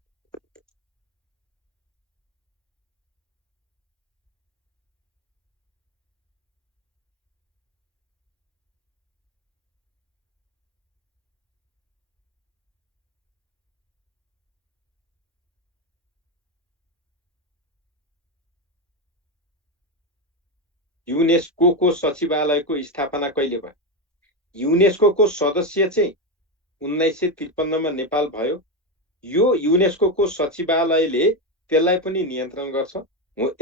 युनेस्को को सचिवालयको स्थापना कहिले भयो? युनेस्को को सदस्य चाहिँ 1953 मा नेपाल भयो। यो युनेस्को को सचिवालयले त्यसलाई पनि नियन्त्रण गर्छ।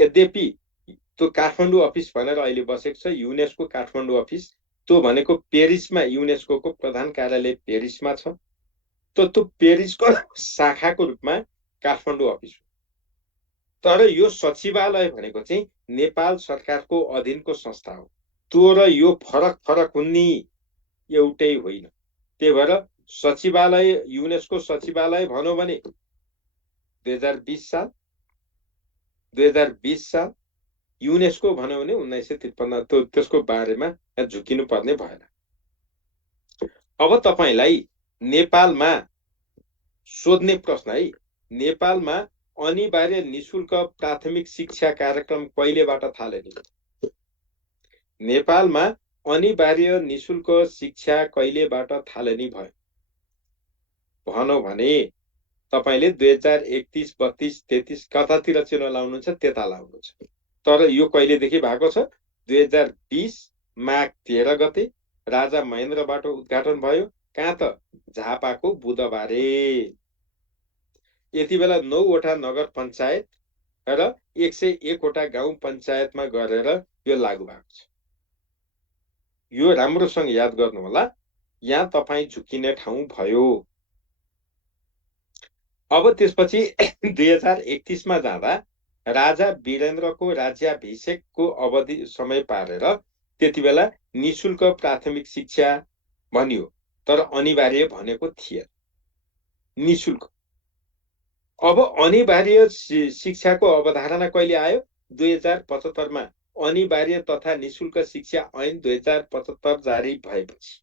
यद्यपि त्यो काठमाडौँ अफिस भनेर अहिले बसेको छ, युनेस्को काठमाडौँ अफिस। त्यो भनेको पेरिसमा युनेस्को को प्रधान कार्यालय पेरिसमा छ। त्यो पेरिसको शाखाको रूपमा काठमाडौँ अफिस हो। तर यो सचिवालय भनेको चाहिँ नेपाल सरकारको अधीनको संस्था हो। त्यो र यो फरक हुन् नि, एउटै होइन। त्यही भएर सचिवालय, युनेस्को सचिवालय भनौं भने 2020 साल, 2020 साल, युनेस्को भनौं भने 1953। त्यसको बारेमा झुकिनु पर्ने भएन। अब तपाईलाई नेपालमा सोध्ने प्रश्न है, नेपालमा अनिवार्य निशुल्क प्राथमिक शिक्षा कार्यक्रम कहिलेबाट थालेको? नेपालमा अनिवार्य निशुल्क शिक्षा कहिलेबाट थालनी भयो भनौं भने तपाईले 2031, 32, 33 कतातिर चिनो लाउनुहुन्छ त्यता लाउनुहुन्छ। तर यो कहिलेदेखि भएको छ? 2020 माघ 13 गते राजा महेन्द्रबाट उद्घाटन भयो। कहाँ त? झापाको बुधबारे। यति बेला 9 वटा नगर पञ्चायत र 101 वटा गाउँ पञ्चायतमा गरेर यो लागू भएको छ। यो राम्रोसँग याद गर्नु होला, यहाँ तपाई झुकिने ठाउँ भयो। अब त्यसपछि 2031 मा जाँदा राजा वीरेन्द्रको राज्याभिषेकको अवधि समय पारेर त्यति बेला निशुल्क प्राथमिक शिक्षा भनियो, तर अनिवार्य भनेको थिएन, निशुल्क। अब अनिवार्य शिक्षाको अवधारणा कहिले आयो? 2075 मा अनिवार्य तथा निशुल्क शिक्षा ऐन 2075 जारी भएपछि।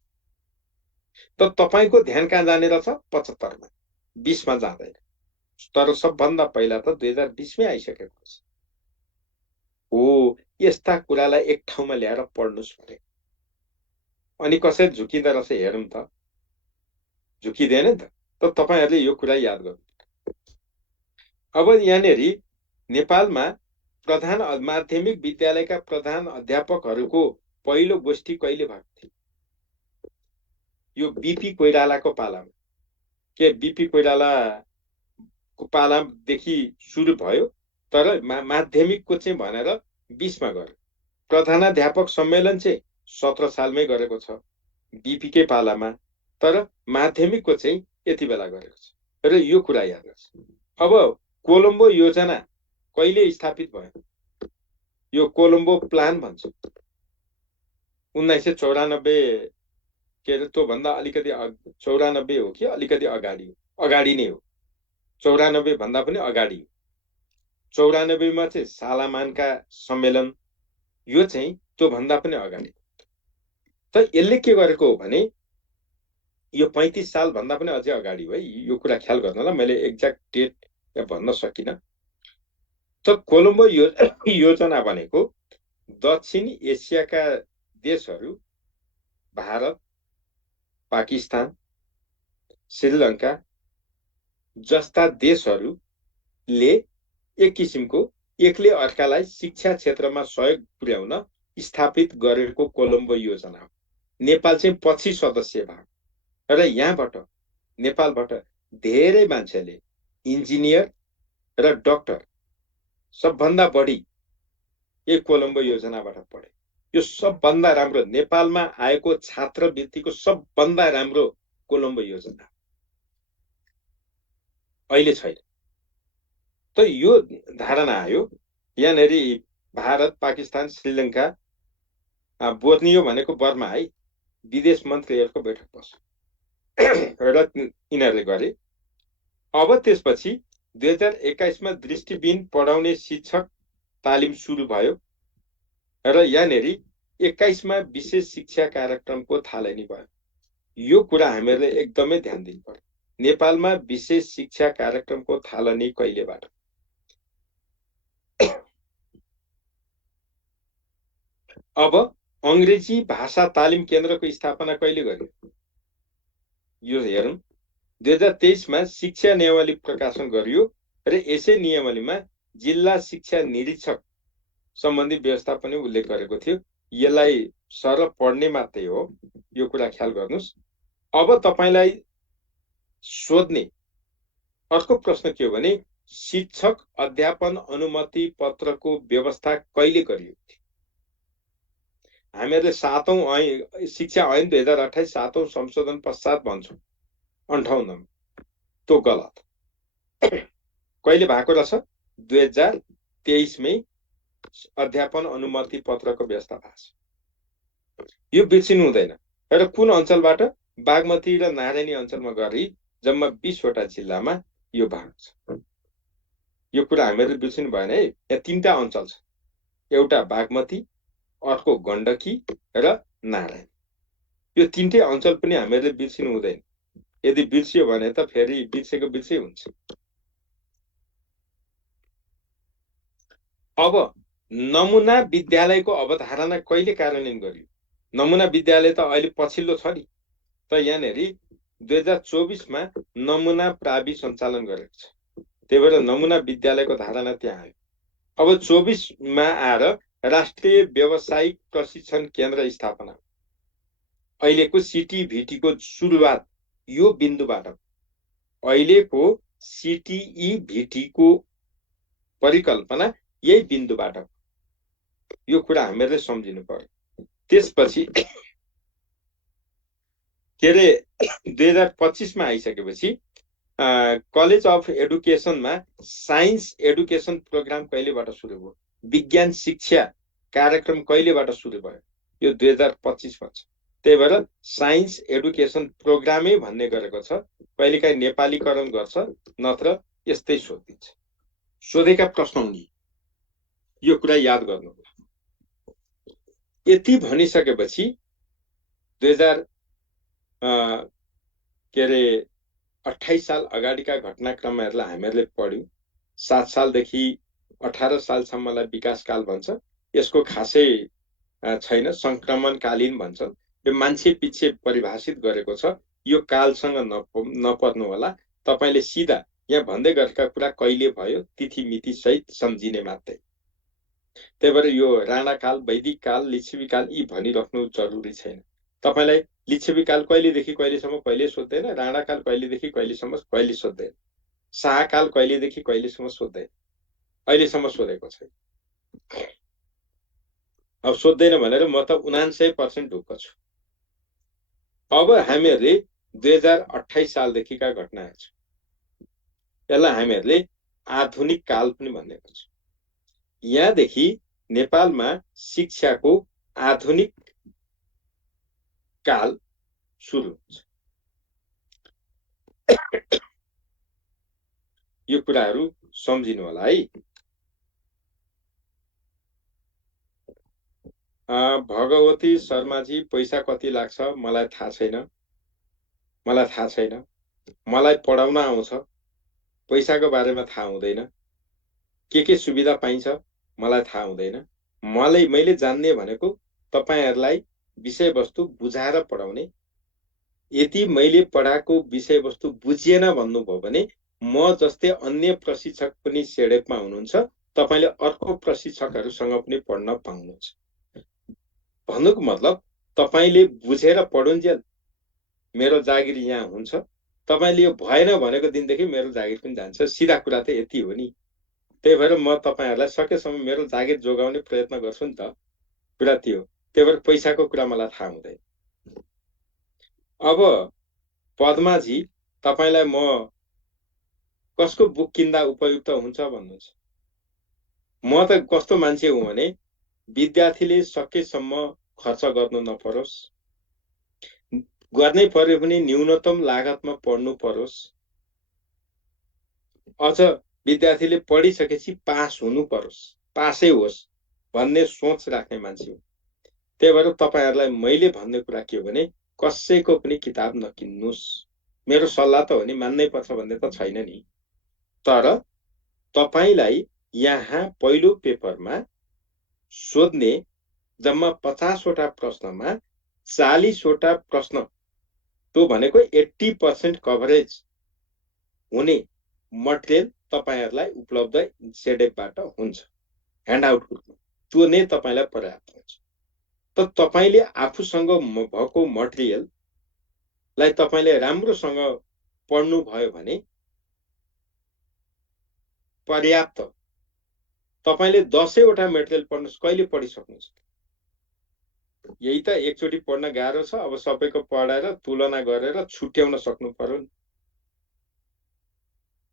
त तपाईको ध्यान कहाँ जाने रहेछ? 75 मा, 20 मा जाँदैन। तर सबभन्दा पहिला त 2020 मै आइसकेको छ। हो, यस्ता कुरालाई एक ठाउँमा ल्याएर पढ्नुस् भने अनि कसरी झुकिँदा रहेछ हेरौँ त। झुकिँदैन नि त। त तपाईहरुले यो कुरा याद गर्नु। अब यहाँनेरि नेपालमा प्रधान माध्यमिक विद्यालयका प्रधान अध्यापकहरूको पहिलो गोष्ठी कहिले भएको थियो? यो बीपी कोइरालाको पालामा। के बीपी कोइरालाको पालादेखि सुरु भयो, तर माध्यमिकको चाहिँ भनेर 20 मा गर्यो। प्रधानाध्यापक सम्मेलन चाहिँ 17 सालमै गरेको छ बीपी के पालामा, तर माध्यमिकको चाहिँ यति बेला गरेको छ। र यो कुरा याद गर्छ। अब कोलम्बो योजना कहिले स्थापित भयो? यो कोलम्बो प्लान भन्छ 1994 के अरे, त्यो भन्दा अलिकति 94 हो कि अलिकति अगाडि हो, अगाडि नै हो। 94 भन्दा पनि अगाडि 94 मा चाहिँ सालामानका सम्मेलन यो चाहिँ त्यो भन्दा पनि अगाडि। त यसले के गरेको हो भने यो 35 साल भन्दा पनि अझै अगाडि है, यो कुरा ख्याल गर्नुला, मैले एक्ज्याक्ट डेट भन्न सकिनँ। त कोलम्बो योजना भनेको दक्षिण एसियाका देशहरू भारत, पाकिस्तान, श्रीलङ्का जस्ता देशहरूले एक किसिमको एकले अर्कालाई शिक्षा क्षेत्रमा सहयोग पुर्याउन स्थापित गरेको कोलम्बो योजना हो। नेपाल चाहिँ पछि सदस्य भयो र यहाँबाट नेपालबाट धेरै मान्छेले इन्जिनियर र डाक्टर सबभन्दा बढी यो कोलम्बो योजनाबाट पढे। यो सबभन्दा राम्रो नेपालमा आएको छात्रवृत्तिको सबभन्दा राम्रो कोलम्बो योजना अहिले छैन। त यो धारणा आयो यहाँनेरि भारत, पाकिस्तान, श्रीलङ्का, बोर्नियो भनेको बर्मा है, विदेश मन्त्रीहरूको बैठक बस्यो र यिनीहरूले गरे। अब त्यसपछि 2021 मा दृष्टिविहीन पढाउने शिक्षक तालिम सुरु भयो र यहाँनेरि 21 मा विशेष शिक्षा कार्यक्रमको थालनी भयो। यो कुरा हामीहरूले एकदमै ध्यान दिनु पर्यो। नेपालमा विशेष शिक्षा कार्यक्रमको थालनी कहिलेबाट? अब अंग्रेजी भाषा तालिम केन्द्रको स्थापना कहिले गर्यो? यो हेरौँ। 2023 मा शिक्षा नियमावली प्रकाशन गरियो र यसै नियमावलीमा जिल्ला शिक्षा निरीक्षक सम्बन्धी व्यवस्था पनि उल्लेख गरेको थियो। यसलाई सरल पढ्ने मात्रै हो, यो कुरा ख्याल गर्नुस्। अब तपाईलाई सोध्ने अर्को प्रश्न के हो भने शिक्षक अध्यापन अनुमति पत्रको व्यवस्था कहिले गरियो? हामीहरूले 7औं शिक्षा ऐन 2028 7औं संशोधन पश्चात भन्छौँ 58 त्यो गलत। कहिले भएको रहेछ? 2023 मै अध्यापन अनुमति पत्रको व्यवस्था भएको छ। यो बिर्सिनु हुँदैन। र कुन अञ्चलबाट? बागमती र नारायणी अञ्चलमा गरी जम्मा 20 वटा जिल्लामा यो भएको छ। यो कुरा हामीहरूले बिर्सिनु भएन है। यहाँ 3टा अञ्चल छ, एउटा बागमती, अर्को गण्डकी र नारायण। यो 3टै अञ्चल पनि हामीहरूले बिर्सिनु हुँदैन। यदि बिर्सियो भने त फेरि बिर्सेको बिर्सै हुन्छ। अब नमुना विद्यालयको अवधारणा कहिले कार्यान्वयन गरियो? नमुना विद्यालय त अहिले पछिल्लो छ नि। त यहाँनेरि 2024 मा नमुना प्रावि सञ्चालन गरेको छ। त्यही भएर नमुना विद्यालयको धारणा त्यहाँ आयो। अब 24 मा आएर राष्ट्रिय व्यावसायिक प्रशिक्षण केन्द्र स्थापना। अहिलेको सीटीभीटी को सुरुवात यो बिन्दुबाट, अहिलेको सीटीईभीटी को परिकल्पना यही बिन्दुबाट। यो कुरा हामीहरूले सम्झिनु पर्यो। त्यसपछि के अरे 2025 मा आइसकेपछि कलेज अफ एडुकेसनमा साइन्स एडुकेसन प्रोग्राम कहिलेबाट सुरु भयो? विज्ञान शिक्षा कार्यक्रम कहिलेबाट सुरु भयो? यो 2025 मा छ। त्यही भएर साइन्स एडुकेसन प्रोग्रामै भन्ने गरेको छ। कहिलेकाहीँ नेपालीकरण गर्छ, नत्र यस्तै सोधिन्छ। सोधेका प्रश्न हुने यो कुरा याद गर्नु। यति भनिसकेपछि 2028 साल अगाडिका घटनाक्रमहरूलाई हामीहरूले पढ्यौँ। 7 सालदेखि 18 सालसम्मलाई विकासकाल भन्छ। यसको खासै छैन, संक्रमणकालीन भन्छ। यो मान्छे पछि परिभाषित गरेको छ। यो कालसँग नपर्नु होला। तपाईले सिधा यहाँ भन्दै गरेका कुरा कहिले भयो तिथि मिति सहित सम्झिने मात्रै। त्यही भएर यो राणाकाल, वैदिक काल, लिच्छवी काल यी भनिराख्नु जरुरी छैन। तपाईलाई लिच्छवी काल कहिलेदेखि कहिलेसम्म कहिले सोध्दैन, राणाकाल कहिलेदेखि कहिलेसम्म कहिले सोध्दैन, शाहकाल कहिलेदेखि कहिलेसम्म सोध्दैन, अहिलेसम्म सोधेको छैन। अब सोध्दैन भनेर म त 99% ढुक्क छु। अब हामीहरूले 2028 सालदेखिका घटनाहरू छ, यसलाई हामीहरूले आधुनिक काल पनि भनेको छ। यहाँदेखि नेपालमा शिक्षाको आधुनिक काल सुरु हुन्छ। यो कुराहरू सम्झिनु होला है। भगवती शर्माजी पैसा कति लाग्छ मलाई थाहा छैन, मलाई पढाउन आउँछ, पैसाको बारेमा थाहा हुँदैन, के सुविधा पाइन्छ मलाई थाहा हुँदैन। मैले जान्ने भनेको तपाईहरुलाई विषयवस्तु बुझाएर पढाउने। यदि मैले पढाएको विषयवस्तु बुझिएन भन्नुभयो भने म जस्तै अन्य प्रशिक्षक पनि सेडेपमा हुनुहुन्छ, तपाईले अर्को प्रशिक्षकहरुसँग पनि पढ्न पाउनुहुन्छ। भन्नुको मतलब तपाईले बुझेर पढुन्जेल मेरो जागिर यहाँ हुन्छ, तपाईले यो भएन भनेको दिनदेखि मेरो जागिर पनि जान्छ। सिधा कुरा त यति हो नि। त्यही भएर म तपाईहरुलाई सकेसम्म मेरो जागिर जोगाउने प्रयत्न गर्छु नि त। कुरा त्यो हो। त्यही भएर पैसाको कुरा मलाई थाहा हुँदैन। अब पद्माजी तपाईलाई म कसको बुक किन्दा उपयुक्त हुन्छ भन्नुहुन्छ। म त कस्तो मान्छे हुँ भने विद्यार्थीले सकेसम्म खर्च गर्नु नपरोस्, गर्नै पर्यो भने न्यूनतम लागतमा पढ्नु परोस्, अझ विद्यार्थीले पढिसकेपछि पास हुनु परोस्, पासै होस् भन्ने सोच राख्ने मान्छे हो। त्यही भएर तपाईहरुलाई मैले भन्ने कुरा के हो भने कसैको पनि किताब नकिन्नुस्। मेरो सल्लाह त हो नि, मान्नै पर्छ भन्ने त छैन नि। तर तपाईलाई यहाँ पहिलो पेपरमा सोध्ने जम्मा 50 वटा प्रश्नमा 40 वटा प्रश्न, त्यो भनेको 80% कभरेज हुने मटेरियल तपाईहरुलाई उपलब्ध सेडेपबाट हुन्छ, ह्यान्डआउट रूपमा। त्यो नै तपाईलाई पर्याप्त हुन्छ। त तपाईले आफूसँग भएको मटेरियललाई तपाईले राम्रोसँग पढ्नु भयो भने पर्याप्त। तपाईले 10 वटा मटेरियल पढ्नुस्, कहिले पढिसक्नुहुन्छ? यही त एकचोटी पढ्न गाह्रो छ। अब सबैको पढाएर तुलना गरेर छुट्याउन सक्नु पर्यो नि।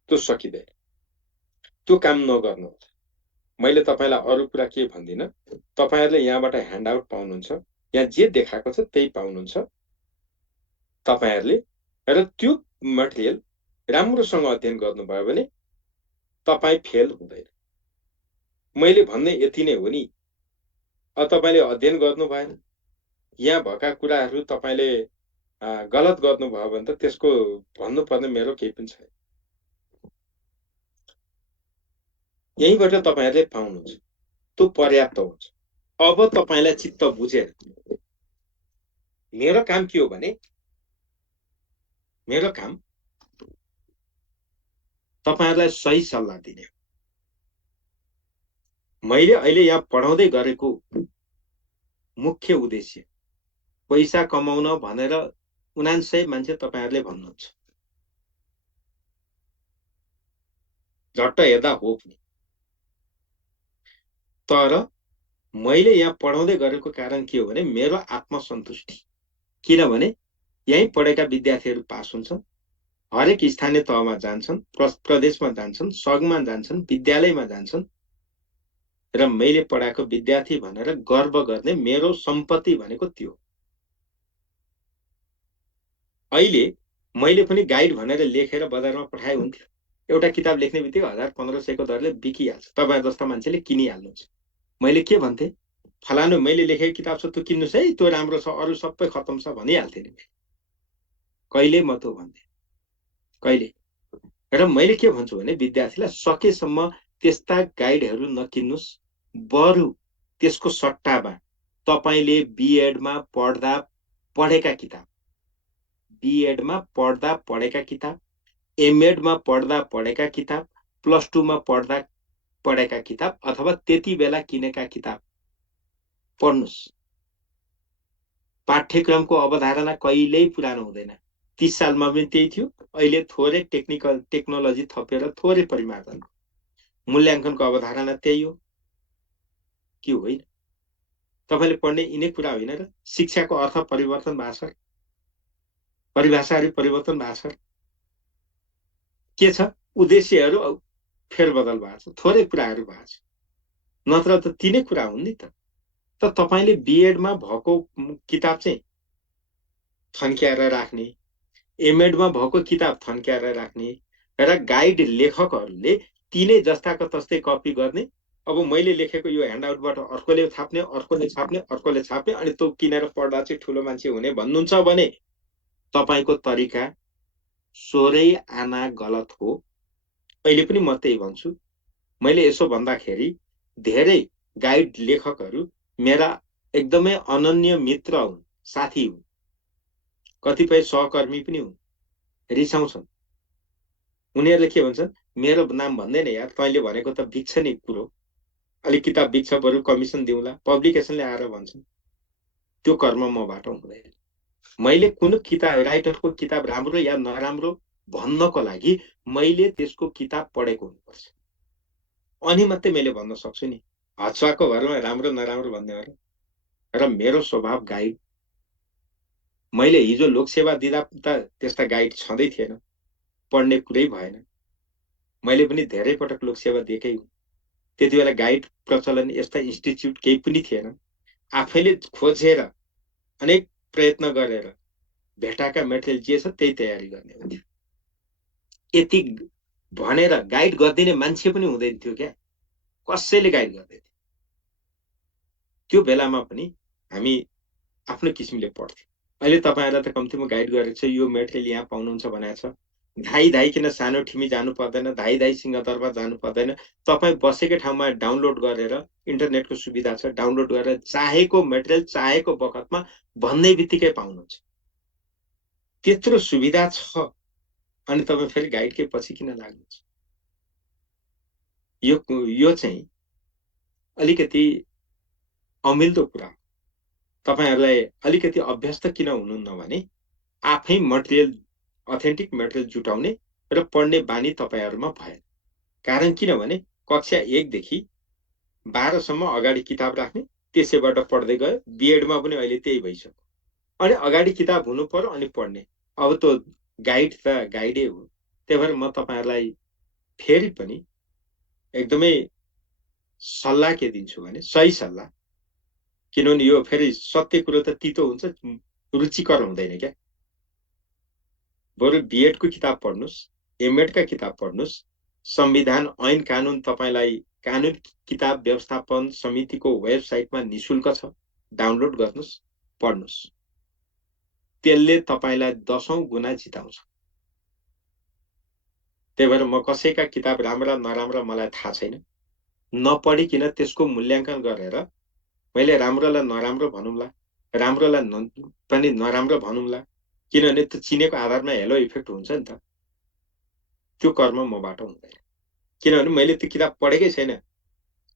त्यो सकिँदैन। त्यो काम नगर्नु। मैले तपाईलाई अरु कुरा के भन्दिन। तपाईहरुले यहाँबाट ह्यान्डआउट पाउनुहुन्छ, यहाँ जे देखाएको छ त्यही पाउनुहुन्छ तपाईहरुले। र त्यो मटेरियल राम्रोसँग अध्ययन गर्नुभयो भने तपाई फेल हुँदैन। मैले भन्ने यति नै हो नि। अब तपाईले अध्ययन गर्नु भएन, यहाँ भएका कुराहरू तपाईले गलत गर्नुभयो भने त त्यसको भन्नुपर्ने मेरो केही पनि छैन। यहीबाट तपाईहरुले पाउनुहुन्छ, त्यो पर्याप्त हुन्छ। अब तपाईलाई चित्त बुझेर मेरो काम के हो भने, मेरो काम तपाईहरुलाई सही सल्लाह दिने हो। मैले अहिले यहाँ पढाउँदै गरेको मुख्य उद्देश्य पैसा कमाउन भनेर 99 मान्छे तपाईहरुले भन्नुहुन्छ। झट्ट हेर्दा हो पनि। तर मैले यहाँ पढाउँदै गरेको कारण के हो भने मेरो आत्मसन्तुष्टि। किनभने यही पढेका विद्यार्थीहरू पास हुन्छन्, हरेक स्थानीय तहमा जान्छन्, प्रदेशमा जान्छन्, सङ्घमा जान्छन्, विद्यालयमा जान्छन् र मैले पढाएको विद्यार्थी भनेर गर्व गर्ने मेरो सम्पत्ति भनेको त्यो। अहिले मैले पनि गाइड भनेर लेखेर बजारमा पठाए हुन्थ्यो। एउटा किताब लेख्ने बित्तिकै 1000-1500 को दरले बिकिहाल्छ। तपाईहरु जस्ता मान्छेले किनिहाल्नुहुन्छ। मैले के भन्थे, फलानु मैले लेखेको किताब छ त्यो किन्नुस् है, त्यो राम्रो छ, अरु सबै खतम छ भनिहाल्थे नि। कहिले म त्यो भन्थे, कहिले। र मैले के भन्छु भने विद्यार्थीलाई सकेसम्म त्यस्ता गाइडहरू नकिन्नुस्, बरु त्यसको सट्टामा तपाईले बीएडमा पढ्दा पढेका किताब, बीएडमा पढ्दा पढेका किताब, एमएडमा पढ्दा पढेका किताब, प्लस 2 मा पढ्दा पढेका किताब अथवा त्यति बेला किनेका किताब पढ्नुस्। पाठ्यक्रमको अवधारणा कहिल्यै पुरानो हुँदैन। 30 सालमा पनि त्यही थियो। अहिले थोरै टेक्नोलोजी थपेर थोरै परिमार्जन। मूल्याङ्कनको अवधारणा त्यही हो कि होइन? तपाईले पढ्ने यिनै कुरा होइन र? शिक्षाको अर्थ परिवर्तन भएको छ, परिभाषाहरू परिवर्तन भएको छ। के छ? उद्देश्यहरू फेरबदल भएको छ, थोरै कुराहरू भएको छ। नत्र त तिनै कुरा हुन् नि त। त तपाईले बीएडमा भएको किताब चाहिँ थन्क्याएर राख्ने, एमएडमा भएको किताब थन्क्याएर राख्ने र गाइड लेखकहरूले तिनै जस्ताको तस्तै कपी गर्ने। अब मैले लेखेको यो ह्यान्डआउटबाट अर्कोले छाप्ने, अर्कोले छाप्ने, अर्कोले छाप्ने, अनि त्यो किनेर पढ्दा चाहिँ ठुलो मान्छे हुने भन्नुहुन्छ भने तपाईको तरिका सोरै आना गलत हो। अहिले पनि म त्यही भन्छु। मैले यसो भन्दाखेरि धेरै गाइड लेखकहरू मेरा एकदमै अनन्य मित्र हुन्, साथी हुन्, कतिपय सहकर्मी पनि हुन्, रिसाउँछन्। उनीहरूले के भन्छन्, मेरो नाम भन्दैन यार, तैँले भनेको त बिग्छ नि कुरो, अलिक किताब बिग्छ, बरु कमिसन दिउँला, पब्लिकेसनले आएर भन्छन्। त्यो कर्म मबाट हुँदैन। मैले कुनै किताब, राइटरको किताब राम्रो या नराम्रो भन्नको लागि मैले त्यसको किताब पढेको हुनुपर्छ, अनि मात्रै मैले भन्न सक्छु नि। हच्चाको भरमा राम्रो नराम्रो भन्ने भएर। र मेरो स्वभाव गाइड। मैले हिजो लोकसेवा दिँदा त त्यस्ता गाइड छँदै थिएन, पढ्ने कुरै भएन। मैले पनि धेरै पटक लोकसेवा दिएकै हुँ। त्यति बेला गाइड प्रचलन, यस्ता इन्स्टिट्युट केही पनि थिएन। आफैले खोजेर अनेक प्रयत्न गरेर भेटाएका मेटेरियल जे छ त्यही तयारी गर्ने हुन्थ्यो। यति भनेर गाइड गरिदिने मान्छे पनि हुँदैन थियो क्या, कसैले गाइड गर्दैन थियो। त्यो बेलामा पनि हामी आफ्नो किसिमले पढ्थ्यौँ। अहिले तपाईहरुलाई त कम्तीमा गाइड गरेको छ, यो मेटेरियल यहाँ पाउनुहुन्छ भनेको छ। धाई धाई किन सानो ठिमी जानु पर्दैन, धाई धाई सिंहदरबार जानु पर्दैन। तपाई बसेकै ठाउँमा डाउनलोड गरेर, इन्टरनेटको सुविधा छ, डाउनलोड गरेर चाहेको मेटेरियल चाहेको बखतमा भन्ने बित्तिकै पाउनुहुन्छ। त्यत्रो सुविधा छ, अनि तपाई फेरि गाइडकै पछि किन लाग्नुहुन्छ? यो चाहिँ अलिकति अमिल्दो कुरा। तपाईहरुलाई अलिकति अभ्यस्त किन हुनुहुन्न भने आफै मटेरियल, अथेन्टिक मटेरियल जुटाउने र पढ्ने बानी तपाईहरुमा भएन। कारण किनभने कक्षा 1 देखि 12 सम्म अगाडि किताब राख्ने, त्यसैबाट पढ्दै गयो। बीएडमा पनि अहिले त्यही भइसक्यो। अनि अगाडि किताब हुनु पर्यो अनि पढ्ने। अब त्यो गाइड त गाइडै हो। त्यही भएर म तपाईहरुलाई फेरि पनि एकदमै सल्लाह के दिन्छु भने सही सल्लाह, किनभने यो फेरि सत्य कुरो त तितो हुन्छ, रुचिकर हुँदैन क्या। बरु बीएड को किताब पढ्नुस्, एमएड का किताब पढ्नुस्, संविधान ऐन कानून तपाईलाई कानून किताब व्यवस्थापन समितिको वेबसाइटमा निशुल्क छ, डाउनलोड गर्नुस्, पढ्नुस्। त्यसले तपाईलाई 10औं गुना जिताउँछ। त्यही भएर म कसैका किताब राम्रा नराम्रा मलाई थाहा छैन, नपढिकिन त्यसको मूल्याङ्कन गरेर मैले राम्रोलाई नराम्रो भनौँला, राम्रोलाई पनि नराम्रो भनौँला, किनभने त्यो चिनेको आधारमा हेलो इफेक्ट हुन्छ नि त। त्यो कर्म मबाट हुँदैन, किनभने मैले त्यो किताब पढेकै छैन,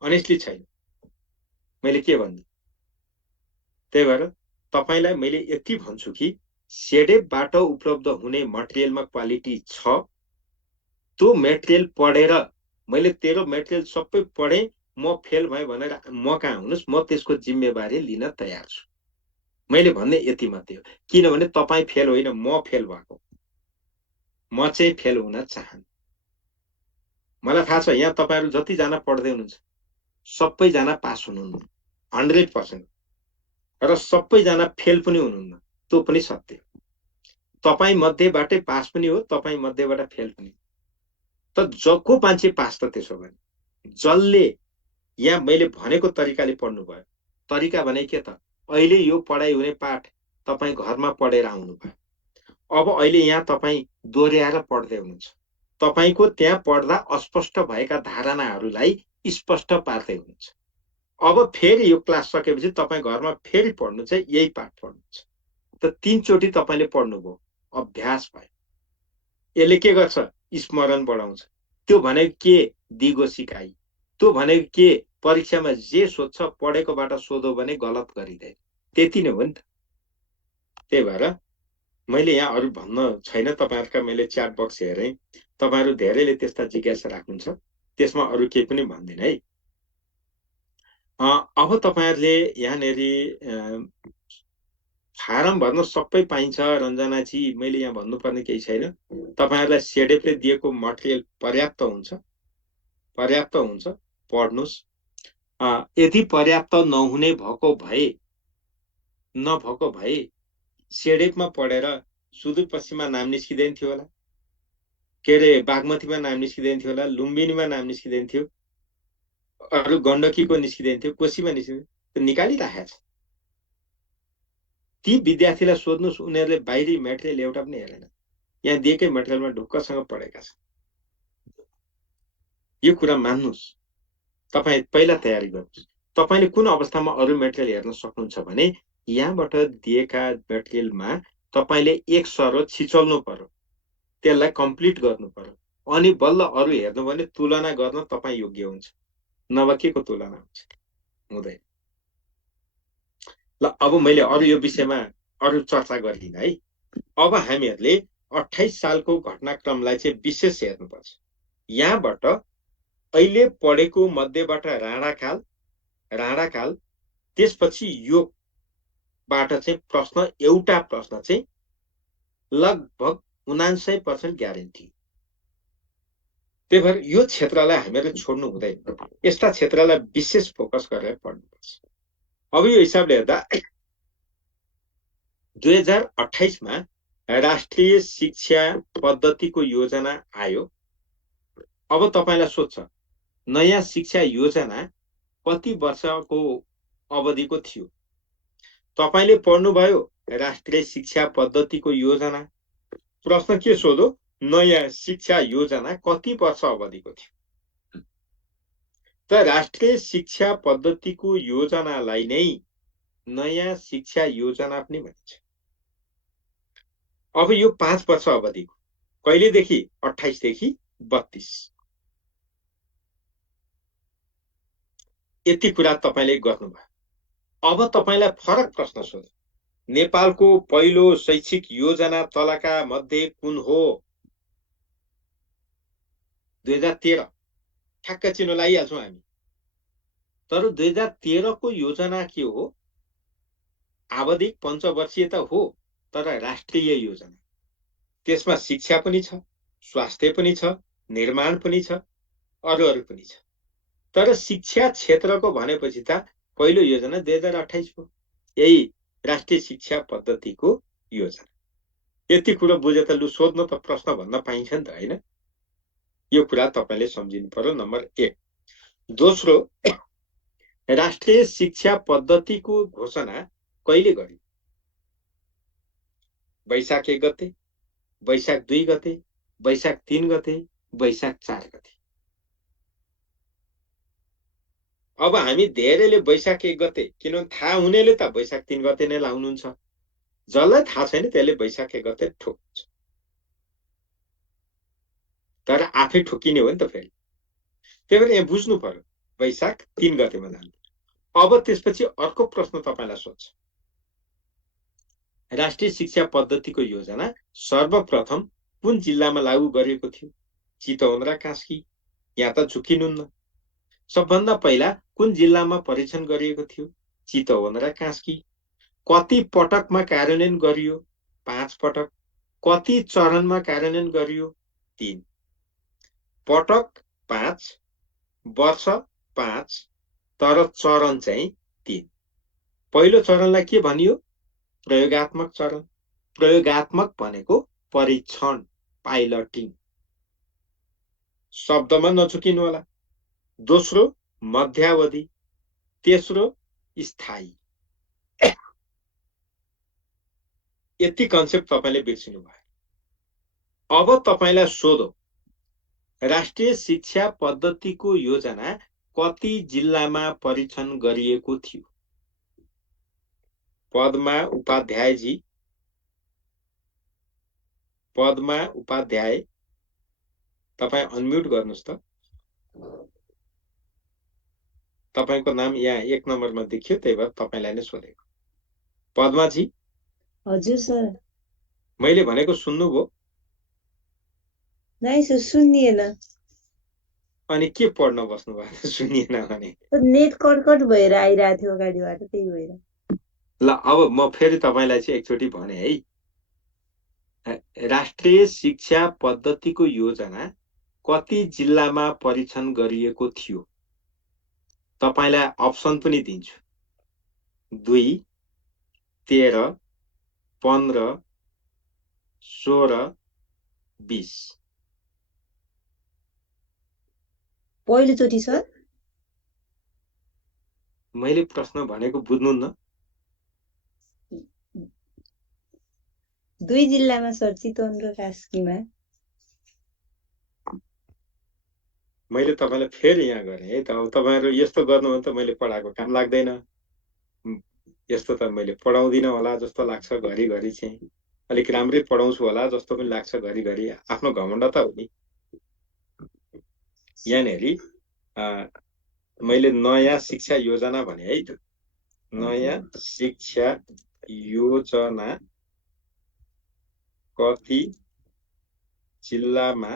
अनेस्टली छैन। मैले के भन्छु? त्यही भएर तपाईलाई मैले यति भन्छु कि सेडेपबाट उपलब्ध हुने मटेरियलमा क्वालिटी छ। त्यो मेटेरियल पढेर मैले तेरो मेटेरियल सबै पढे, म फेल भए भनेर म कहाँ हुनुस्, म त्यसको जिम्मेवारी लिन तयार छु। मैले भन्ने यति मात्रै हो, किनभने तपाई फेल होइन, म फेल भएको। म चाहिँ फेल हुन चाहन्न। मलाई थाहा छ यहाँ तपाईहरु जति जना पढ्दै हुनुहुन्छ सबैजना पास हुनुहुन्न 100%, र सबैजना फेल पनि हुनुहुन्न, त्यो पनि सत्य हो। तपाई मध्येबाटै पास पनि हो, तपाई मध्येबाट फेल पनि। त जको मान्छे पास त त्यसो भने जसले यहाँ मैले भनेको तरिकाले पढ्नु भयो। तरिका भने के त? अहिले यो पढाइ हुने पाठ तपाई घरमा पढेर आउनु भयो। अब अहिले यहाँ तपाई दोहोर्याएर पढ्दै हुनुहुन्छ। तपाईको त्यहाँ पढ्दा अस्पष्ट भएका धारणाहरूलाई स्पष्ट पार्दै हुनुहुन्छ। अब फेरि यो क्लास सकेपछि तपाई घरमा फेरि पढ्नु चाहिँ यही पाठ पढ्नुहुन्छ। त 3 चोटी तपाईले पढ्नुभयो, अभ्यास भयो। यसले के गर्छ? स्मरण बढाउँछ। त्यो भनेको के? दिगो सिकाइ। त्यो भनेको के? परीक्षामा जे सोध्छ पढेकोबाट सोधो भने गलत गरिदैन। त्यति नै हो नि त। त्यही भएर मैले यहाँ अरु भन्न छैन। तपाईहरुका मैले च्याट बक्स हेरेँ, तपाईहरु धेरैले त्यस्ता जिज्ञासा राख्नुहुन्छ, त्यसमा अरु केही पनि भन्दिन है। अब तपाईहरुले यहाँनेरि फारम भर्न सबै पाइन्छ रञ्जनाजी, मैले यहाँ भन्नुपर्ने केही छैन। तपाईहरुलाई सेडेपले दिएको मटेरियल पर्याप्त हुन्छ, पढ्नुस्। यदि पर्याप्त नभएको भए सेडेपमा पढेर सुदूरपश्चिममा नाम निस्किँदैन थियो होला। के अरे बागमतीमा नाम निस्किँदैन थियो होला, लुम्बिनीमा नाम निस्किँदैन थियो, अरू गण्डकीको निस्किँदैन थियो, कोशीमा निस्किँदैन, निकालिराखेको छ। ती विद्यार्थीलाई सोध्नुहोस्, उनीहरूले बाहिरी मेटेरियल एउटा पनि हेरेन, यहाँ दिएकै मेटेरियलमा ढुक्कसँग पढेका छन्। यो कुरा मान्नुहोस्, तपाईँ पहिला तयारी गर्नुहोस्। तपाईँले कुन अवस्थामा अरू मेटेरियल हेर्न सक्नुहुन्छ भने यहाँबाट दिएका मेटेरियलमा तपाईँले एक सरो छिचल्नु पर्यो, त्यसलाई कम्प्लिट गर्नु पर्यो, अनि बल्ल अरू हेर्नु भने तुलना गर्न तपाईँ योग्य हुन्छ, नभए के को तुलना हुन्छ, हुँदैन। ल अब मैले अरू यो विषयमा अरू चर्चा गरिदिन है। अब हामीहरूले 28 सालको घटनाक्रमलाई चाहिँ विशेष हेर्नुपर्छ। यहाँबाट अहिले पढेको मध्येबाट राणाकाल, त्यसपछि योगबाट चाहिँ प्रश्न, एउटा प्रश्न चाहिँ लगभग 99% ग्यारेन्टी। त्यही भएर यो क्षेत्रलाई हामीहरूले छोड्नु हुँदैन, यस्ता क्षेत्रलाई विशेष फोकस गरेर पढ्नुपर्छ। अब यो हिसाबले हेर्दा 2028 मा राष्ट्रिय शिक्षा पद्धतिको योजना आयो। अब तपाईलाई सोध्छ, नयाँ शिक्षा योजना कति वर्षको अवधिको थियो? तपाईले पढ्नुभयो राष्ट्रिय शिक्षा पद्धतिको योजना, प्रश्न के सोधो? नयाँ शिक्षा योजना कति वर्ष अवधिको थियो? त राष्ट्रिय शिक्षा पद्धतिको योजनालाई नै नयाँ शिक्षा योजना पनि भनिन्छ। अब यो 5 वर्ष अवधिको, कहिलेदेखि? 28 देखि 32। यति कुरा तपाईले गर्नुभयो। अब तपाईलाई फरक प्रश्न सोध्यो, नेपालको पहिलो शैक्षिक योजना तलका मध्ये कुन हो? 2013 ठ्याक्क चिनो लगाइहाल्छौँ हामी। तर 2013 को योजना के हो? आवधिक पञ्चवर्षीय त हो, तर राष्ट्रिय योजना। त्यसमा शिक्षा पनि छ, स्वास्थ्य पनि छ, निर्माण पनि छ, अरू पनि छ। तर शिक्षा क्षेत्रको भनेपछि त पहिलो योजना 2028 को, यही राष्ट्रिय शिक्षा पद्धतिको योजना। यति कुरा बुझे त लु सोध्न त प्रश्न भन्न पाइन्छ नि त, हैन? यो कुरा तपाईले सम्झिनु पर्यो, नम्बर 1। दोस्रो, राष्ट्रिय शिक्षा पद्धतिको घोषणा कहिले गरियो? वैशाख 1 गते, वैशाख 2 गते, वैशाख 3 गते, वैशाख 4 गते। अब हामी धेरैले वैशाख 1 गते, किनभने थाहा हुनेले त वैशाख 3 गते नै लाउनुहुन्छ, जसलाई थाहा छैन त्यसले वैशाख 1 गते ठोक्छ। तर आफै ठोकिने हो नि त फेरि। त्यही भएर यहाँ बुझ्नु पर्यो, वैशाख 3 गतेमा जानु। अब त्यसपछि अर्को प्रश्न तपाईलाई सोध्छ, राष्ट्रिय शिक्षा पद्धतिको योजना सर्वप्रथम कुन जिल्लामा लागू गरिएको थियो? चितवन र कास्की? यहाँ त झुकिनुहुन्न। सबभन्दा पहिला कुन जिल्लामा परीक्षण गरिएको थियो? चितवन र कास्की? कति पटकमा कार्यान्वयन गरियो? 5 पटक। कति चरणमा कार्यान्वयन गरियो? 3 पटक 5, वर्ष 5, तर चरण चाहिँ 3। पहिलो चरणलाई के भनियो? प्रयोगात्मक चरण। प्रयोगात्मक भनेको परीक्षण, पाइलटिङ, शब्दमा नचुकिनु होला। दोस्रो मध्यावधि, तेस्रो स्थायी। यति कन्सेप्ट तपाईले बिर्सिनु भयो। अब तपाईलाई सोधो, राष्ट्रिय शिक्षा पद्धतिको योजना कति जिल्लामा परीक्षण गरिएको थियो? पद्मा उपाध्यायजी, पद्मा उपाध्याय, तपाईं अनम्युट गर्नुस् त। तपाईको नाम यहाँ 1 नम्बरमा देखियो, त्यही भएर तपाईलाई नै सोधेको। पद्माजी। हजुर सर। मैले भनेको सुन्नुभयो? नाइ सर, सुनिएन। अनि के पढ्न बस्नु भएको? सुनिएन भने नेट कटकट भएर आइरहेको थियो अगाडिबाट, त्यही भएर। ल अब म फेरि तपाईलाई चाहिँ एकचोटि भने है, राष्ट्रिय शिक्षा पद्धतिको योजना कति जिल्लामा परीक्षण गरिएको थियो? तपाईलाई अप्सन पनि दिन्छु, 2, 13, 15, 16, 20। पहिलोचोटि सर मैले प्रश्न भनेको बुझ्नुहुन्न? 2 जिल्लामा सर चितवन र कास्कीमा। मैले तपाईँलाई फेरि यहाँ गरेँ है त। अब तपाईँहरू यस्तो गर्नु भने त मैले पढाएको काम लाग्दैन। यस्तो त मैले पढाउँदिनँ होला जस्तो लाग्छ घरिघरि चाहिँ। अलिक राम्रै पढाउँछु होला जस्तो पनि लाग्छ घरिघरि। आफ्नो घमण्ड त हो नि। यहाँनेरि मैले नयाँ शिक्षा योजना भने है त। नयाँ शिक्षा योजना कति जिल्लामा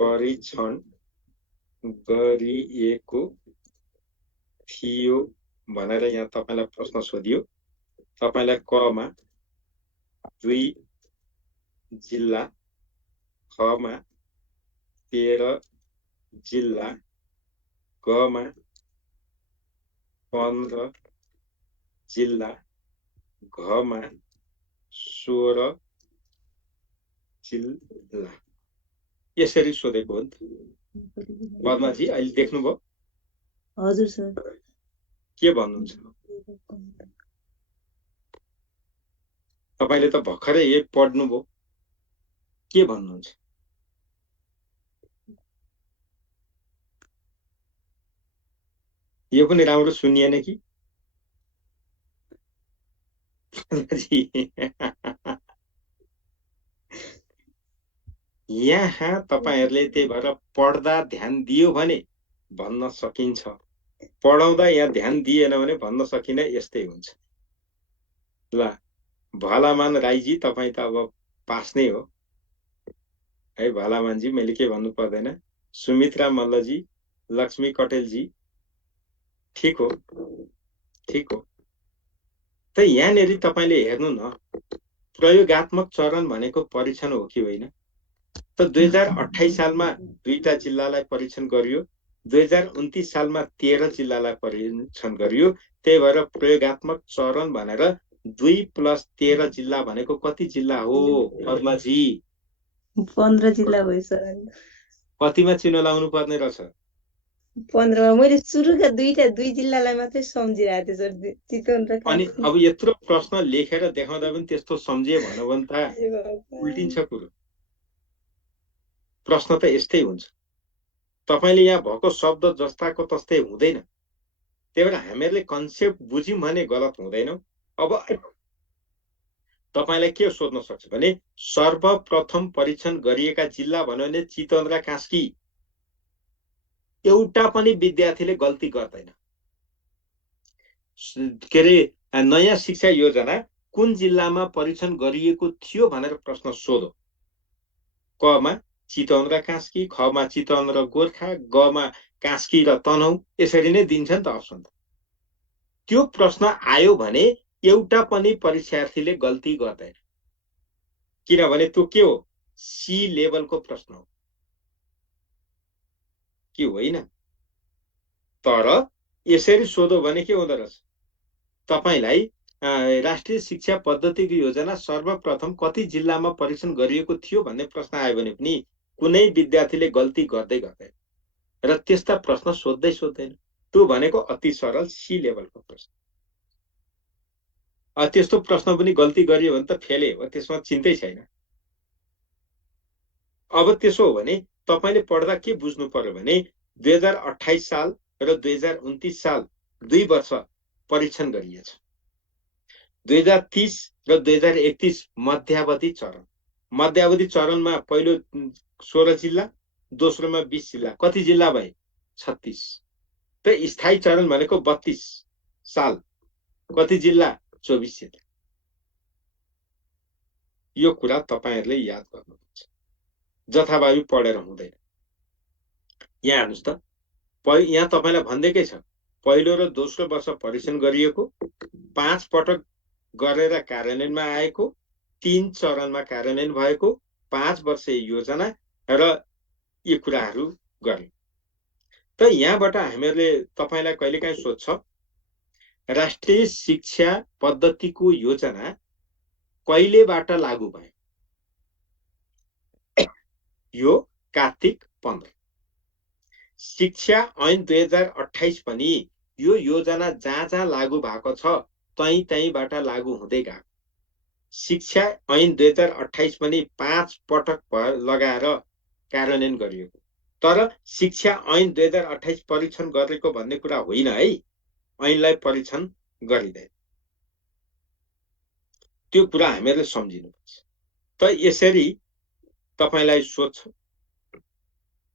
परीक्षण गरिएको थियो भनेर यहाँ तपाईलाई प्रश्न सोधियो। तपाईलाई कमा 2 जिल्ला, खमा 13 जिल्ला, गमा 15 जिल्ला, घमा 16 जिल्ला यसरी सोधेको हो नि त। पद्माजी अहिले देख्नुभयो? हजुर सर। के भन्नुहुन्छ? तपाईले त भर्खरै एक पढ्नुभयो। के भन्नुहुन्छ? यो पनि राम्रो सुनिएन कि? यहाँ तपाईहरुले त्यही भएर पढ्दा ध्यान दियो भने भन्न सकिन्छ। पढाउँदा यहाँ ध्यान दिएन भने भन्न सकिन। यस्तै हुन्छ। ल भलामान राईजी तपाई त अब पास नै हो है। भलामानजी मैले के भन्नु पर्दैन। सुमित्रा मल्लजी, लक्ष्मी कटेलजी ठीक हो, ठीक हो। त यहाँनेरि तपाईले हेर्नु न, प्रयोगात्मक चरण भनेको परीक्षण हो कि होइन? त 2028 सालमा 2टा जिल्लालाई परीक्षण गरियो, 2029 सालमा 13 जिल्लालाई परीक्षण गरियो। त्यही भएर प्रयोगात्मक चरण भनेर 2 + 13 जिल्ला भनेको कति जिल्ला हो पद्माजी? 15 जिल्ला भयो सर। कतिमा चिनो लाउनु पर्ने रहेछ? 15 मैले सुरुका 2 जिल्लालाई मात्रै सम्झिरहेको थिएँ सर, चितवन र अनि कास्की। अब यत्रो प्रश्न लेखेर देखाउँदा पनि त्यस्तो सम्झिए भन्यो भने त उल्टिन्छ कुरो। प्रश्न त यस्तै हुन्छ। तपाईले यहाँ भएको शब्द जस्ताको तस्तै हुँदैन। त्यही भएर हामीहरूले कन्सेप्ट बुझ्यौं भने गलत हुँदैनौं। अब तपाईलाई के सोध्न सक्छ भने सर्वप्रथम परीक्षण गरिएका जिल्ला भन्यो भने चितवन र कास्की। एउटा पनि विद्यार्थीले गल्ती गर्दैन। के अरे नयाँ शिक्षा योजना कुन जिल्लामा परीक्षण गरिएको थियो भनेर प्रश्न सोधो। कमा चितवन र कास्की, खमा चितवन र गोर्खा, गमा कास्की र तनहुँ, यसरी नै दिन्छ नि त अप्सन। त्यो प्रश्न आयो भने एउटा पनि परीक्षार्थीले गल्ती गर्दैन। किनभने त्यो के हो? सी लेभलको प्रश्न हो कि होइन? तर यसरी सोधो भने के हुँदो रहेछ? तपाईलाई राष्ट्रिय शिक्षा पद्धतिको योजना सर्वप्रथम कति जिल्लामा परीक्षण गरिएको थियो भन्ने प्रश्न आयो भने पनि कुनै विद्यार्थीले गल्ती गर्दै गर्दैन र त्यस्ता प्रश्न सोध्दै सोध्दैन। त्यो भनेको अति सरल सी लेभलको प्रश्न। त्यस्तो प्रश्न पनि गल्ती गरियो भने त फेलै हो, त्यसमा चिन्तै छैन। अब त्यसो हो भने तपाईले पढ्दा के बुझ्नु पर्यो भने 2028 साल र 2029 साल 2 वर्ष परीक्षण गरिएछ। 2030 र 2031 मध्यावधि चरण। मध्यावधि चरणमा पहिलो 16 जिल्ला, दोस्रोमा 20 जिल्ला। कति जिल्ला भए? 36। त स्थायी चरण भनेको 32 साल। कति जिल्ला? 24 जिल्ला। यो कुरा तपाईहरुले याद गर्नुपर्छ। जथाभावी पढेर हुँदैन। यहाँ हेर्नुस् त, यहाँ तपाईलाई भन्दैकै छ पहिलो र दोस्रो वर्ष परीक्षण गरिएको, 5 पटक गरेर कार्यान्वयनमा आएको, 3 चरणमा कार्यान्वयन भएको, 5 वर्षीय योजना र यी कुराहरू गरे। त यहाँबाट हामीहरूले तपाईलाई कहिलेकाहीँ सोध्छ राष्ट्रिय शिक्षा पद्धतिको योजना कहिलेबाट लागू भयो? यो कार्तिक 15। शिक्षा ऐन 2028 पनि यो योजना जहाँ जहाँ लागू भएको छ त्यहीँबाट लागू हुँदै गएको। शिक्षा ऐन 2028 पनि 5 पटक लगाएर कार्यान्वयन गरिएको। तर शिक्षा ऐन 2028 परीक्षण गरेको भन्ने कुरा होइन है, ऐनलाई परीक्षण गरिँदैन। त्यो कुरा हामीहरूले सम्झिनुपर्छ। त यसरी तपाईलाई सोध्छ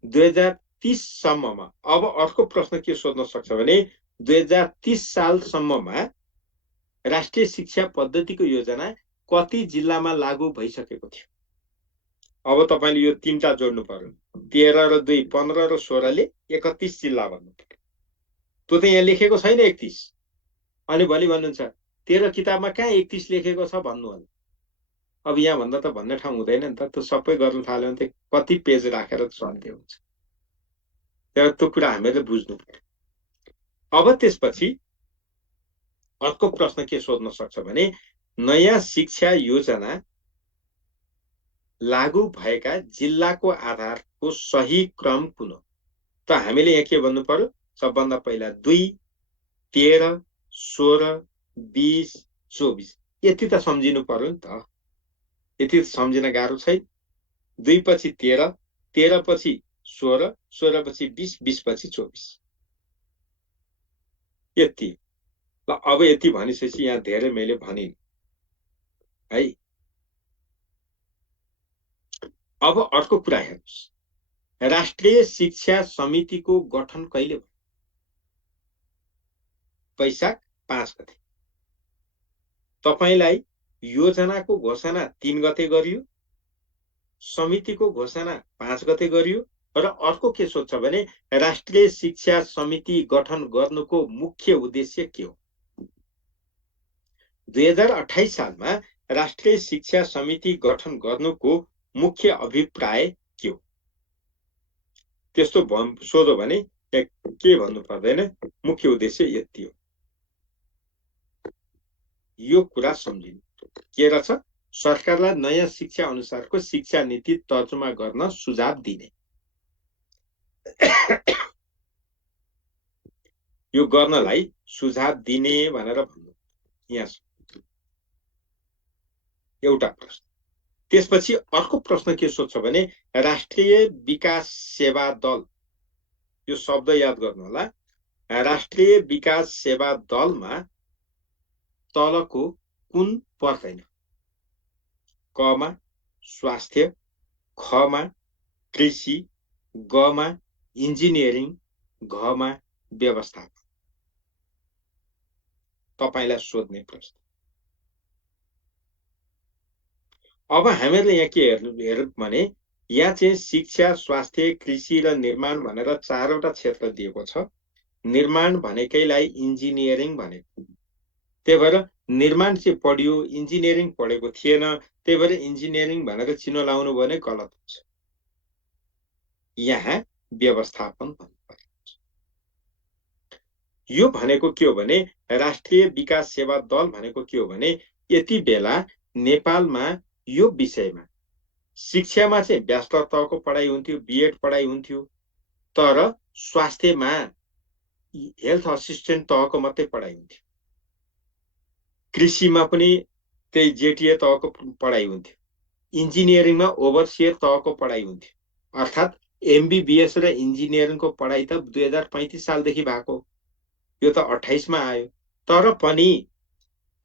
2030 सम्ममा, अब अर्को प्रश्न के सोध्न सक्छ भने 2030 सालसम्ममा राष्ट्रिय शिक्षा पद्धतिको योजना कति जिल्लामा लागू भइसकेको थियो? अब तपाईले यो तीनटा जोड्नु पर्यो। 13 र 2 15 र 16 ले 31 जिल्ला भन्नु पर्यो। त्यो त यहाँ लेखेको छैन 31। अनि भोलि भन्नुहुन्छ तेरो किताबमा कहाँ 31 लेखेको छ भन्नु होला। अब यहाँ भन्दा त भन्ने ठाउँ हुँदैन नि त, त्यो सबै गर्न थाल्यो भने त कति पेज राखेर चल्दै हुन्छ। तर त्यो कुरा हामीले बुझ्नु पर्यो। अब त्यसपछि अर्को प्रश्न के सोध्न सक्छ भने नयाँ शिक्षा योजना लागू भएका जिल्लाको आधारको सही क्रम कुन हो? त हामीले यहाँ के भन्नु पर्यो? सबभन्दा पहिला 2, 13, 16, 20, 24 यति त सम्झिनु पर्यो नि त। यति सम्झिन गाह्रो छैन। 2 पछि 13, 13 पछि 16, 16 पछि 20, 20 पछि 24 यति। ल अब यति भनिसकेपछि यहाँ धेरै मैले भनिन् है। अब अर्को कुरा हेर्नुस्, राष्ट्रिय शिक्षा समितिको गठन कहिले भयो? वैशाख 5 गते। तपाईलाई योजनाको घोषणा 3 गते गरियो, समितिको घोषणा 5 गते गरियो। र अर्को के सोध्छ भने राष्ट्रिय शिक्षा समिति गठन गर्नुको मुख्य उद्देश्य के हो? 2028 सालमा राष्ट्रिय शिक्षा समिति गठन गर्नुको मुख्य अभिप्राय के हो? त्यस्तो सोधो भने के भन्नु पर्दैन, मुख्य उद्देश्य यति हो। यो कुरा सम्झिनु के रहेछ? सरकारलाई नयाँ शिक्षा अनुसारको शिक्षा नीति तर्जुमा गर्न सुझाव दिने। यो गर्नलाई सुझाव दिने भनेर भन्नु यहाँ एउटा प्रश्न। त्यसपछि अर्को प्रश्न के सोध्छ भने राष्ट्रिय विकास सेवा दल, यो शब्द याद गर्नु होला। राष्ट्रिय विकास सेवा दलमा तलको कुन पर्दैन? कमा स्वास्थ्य, खमा कृषि, गमा इन्जिनियरिङ, घमा व्यवस्थापन। तपाईलाई सोध्ने प्रश्न। अब हामीहरूले यहाँ के हेर्नु भने यहाँ चाहिँ शिक्षा, स्वास्थ्य, कृषि र निर्माण भनेर 4वटा क्षेत्र दिएको छ। निर्माण भनेकैलाई इन्जिनियरिङ भनेको। त्यही भएर निर्माण चाहिँ पढ्यो, इन्जिनियरिङ पढेको थिएन। त्यही भएर इन्जिनियरिङ भनेर चिनो लाउनु भने गलत हुन्छ। यहाँ व्यवस्थापन भन्नुपर्छ। यो भनेको के हो भने राष्ट्रिय विकास सेवा दल भनेको के हो भने यति बेला नेपालमा यो विषयमा शिक्षामा चाहिँ ब्याचलर तहको पढाइ हुन्थ्यो, बीएड पढाइ हुन्थ्यो। तर स्वास्थ्यमा हेल्थ असिस्टेन्ट तहको मात्रै पढाइ हुन्थ्यो। कृषिमा पनि त्यही जेटीए तहको पढाइ हुन्थ्यो। इन्जिनियरिङमा ओभरसियर तहको पढाइ हुन्थ्यो। अर्थात् एमबीबीएस र इन्जिनियरिङको पढाइ त 2035 सालदेखि भएको, यो त 28 मा आयो। तर पनि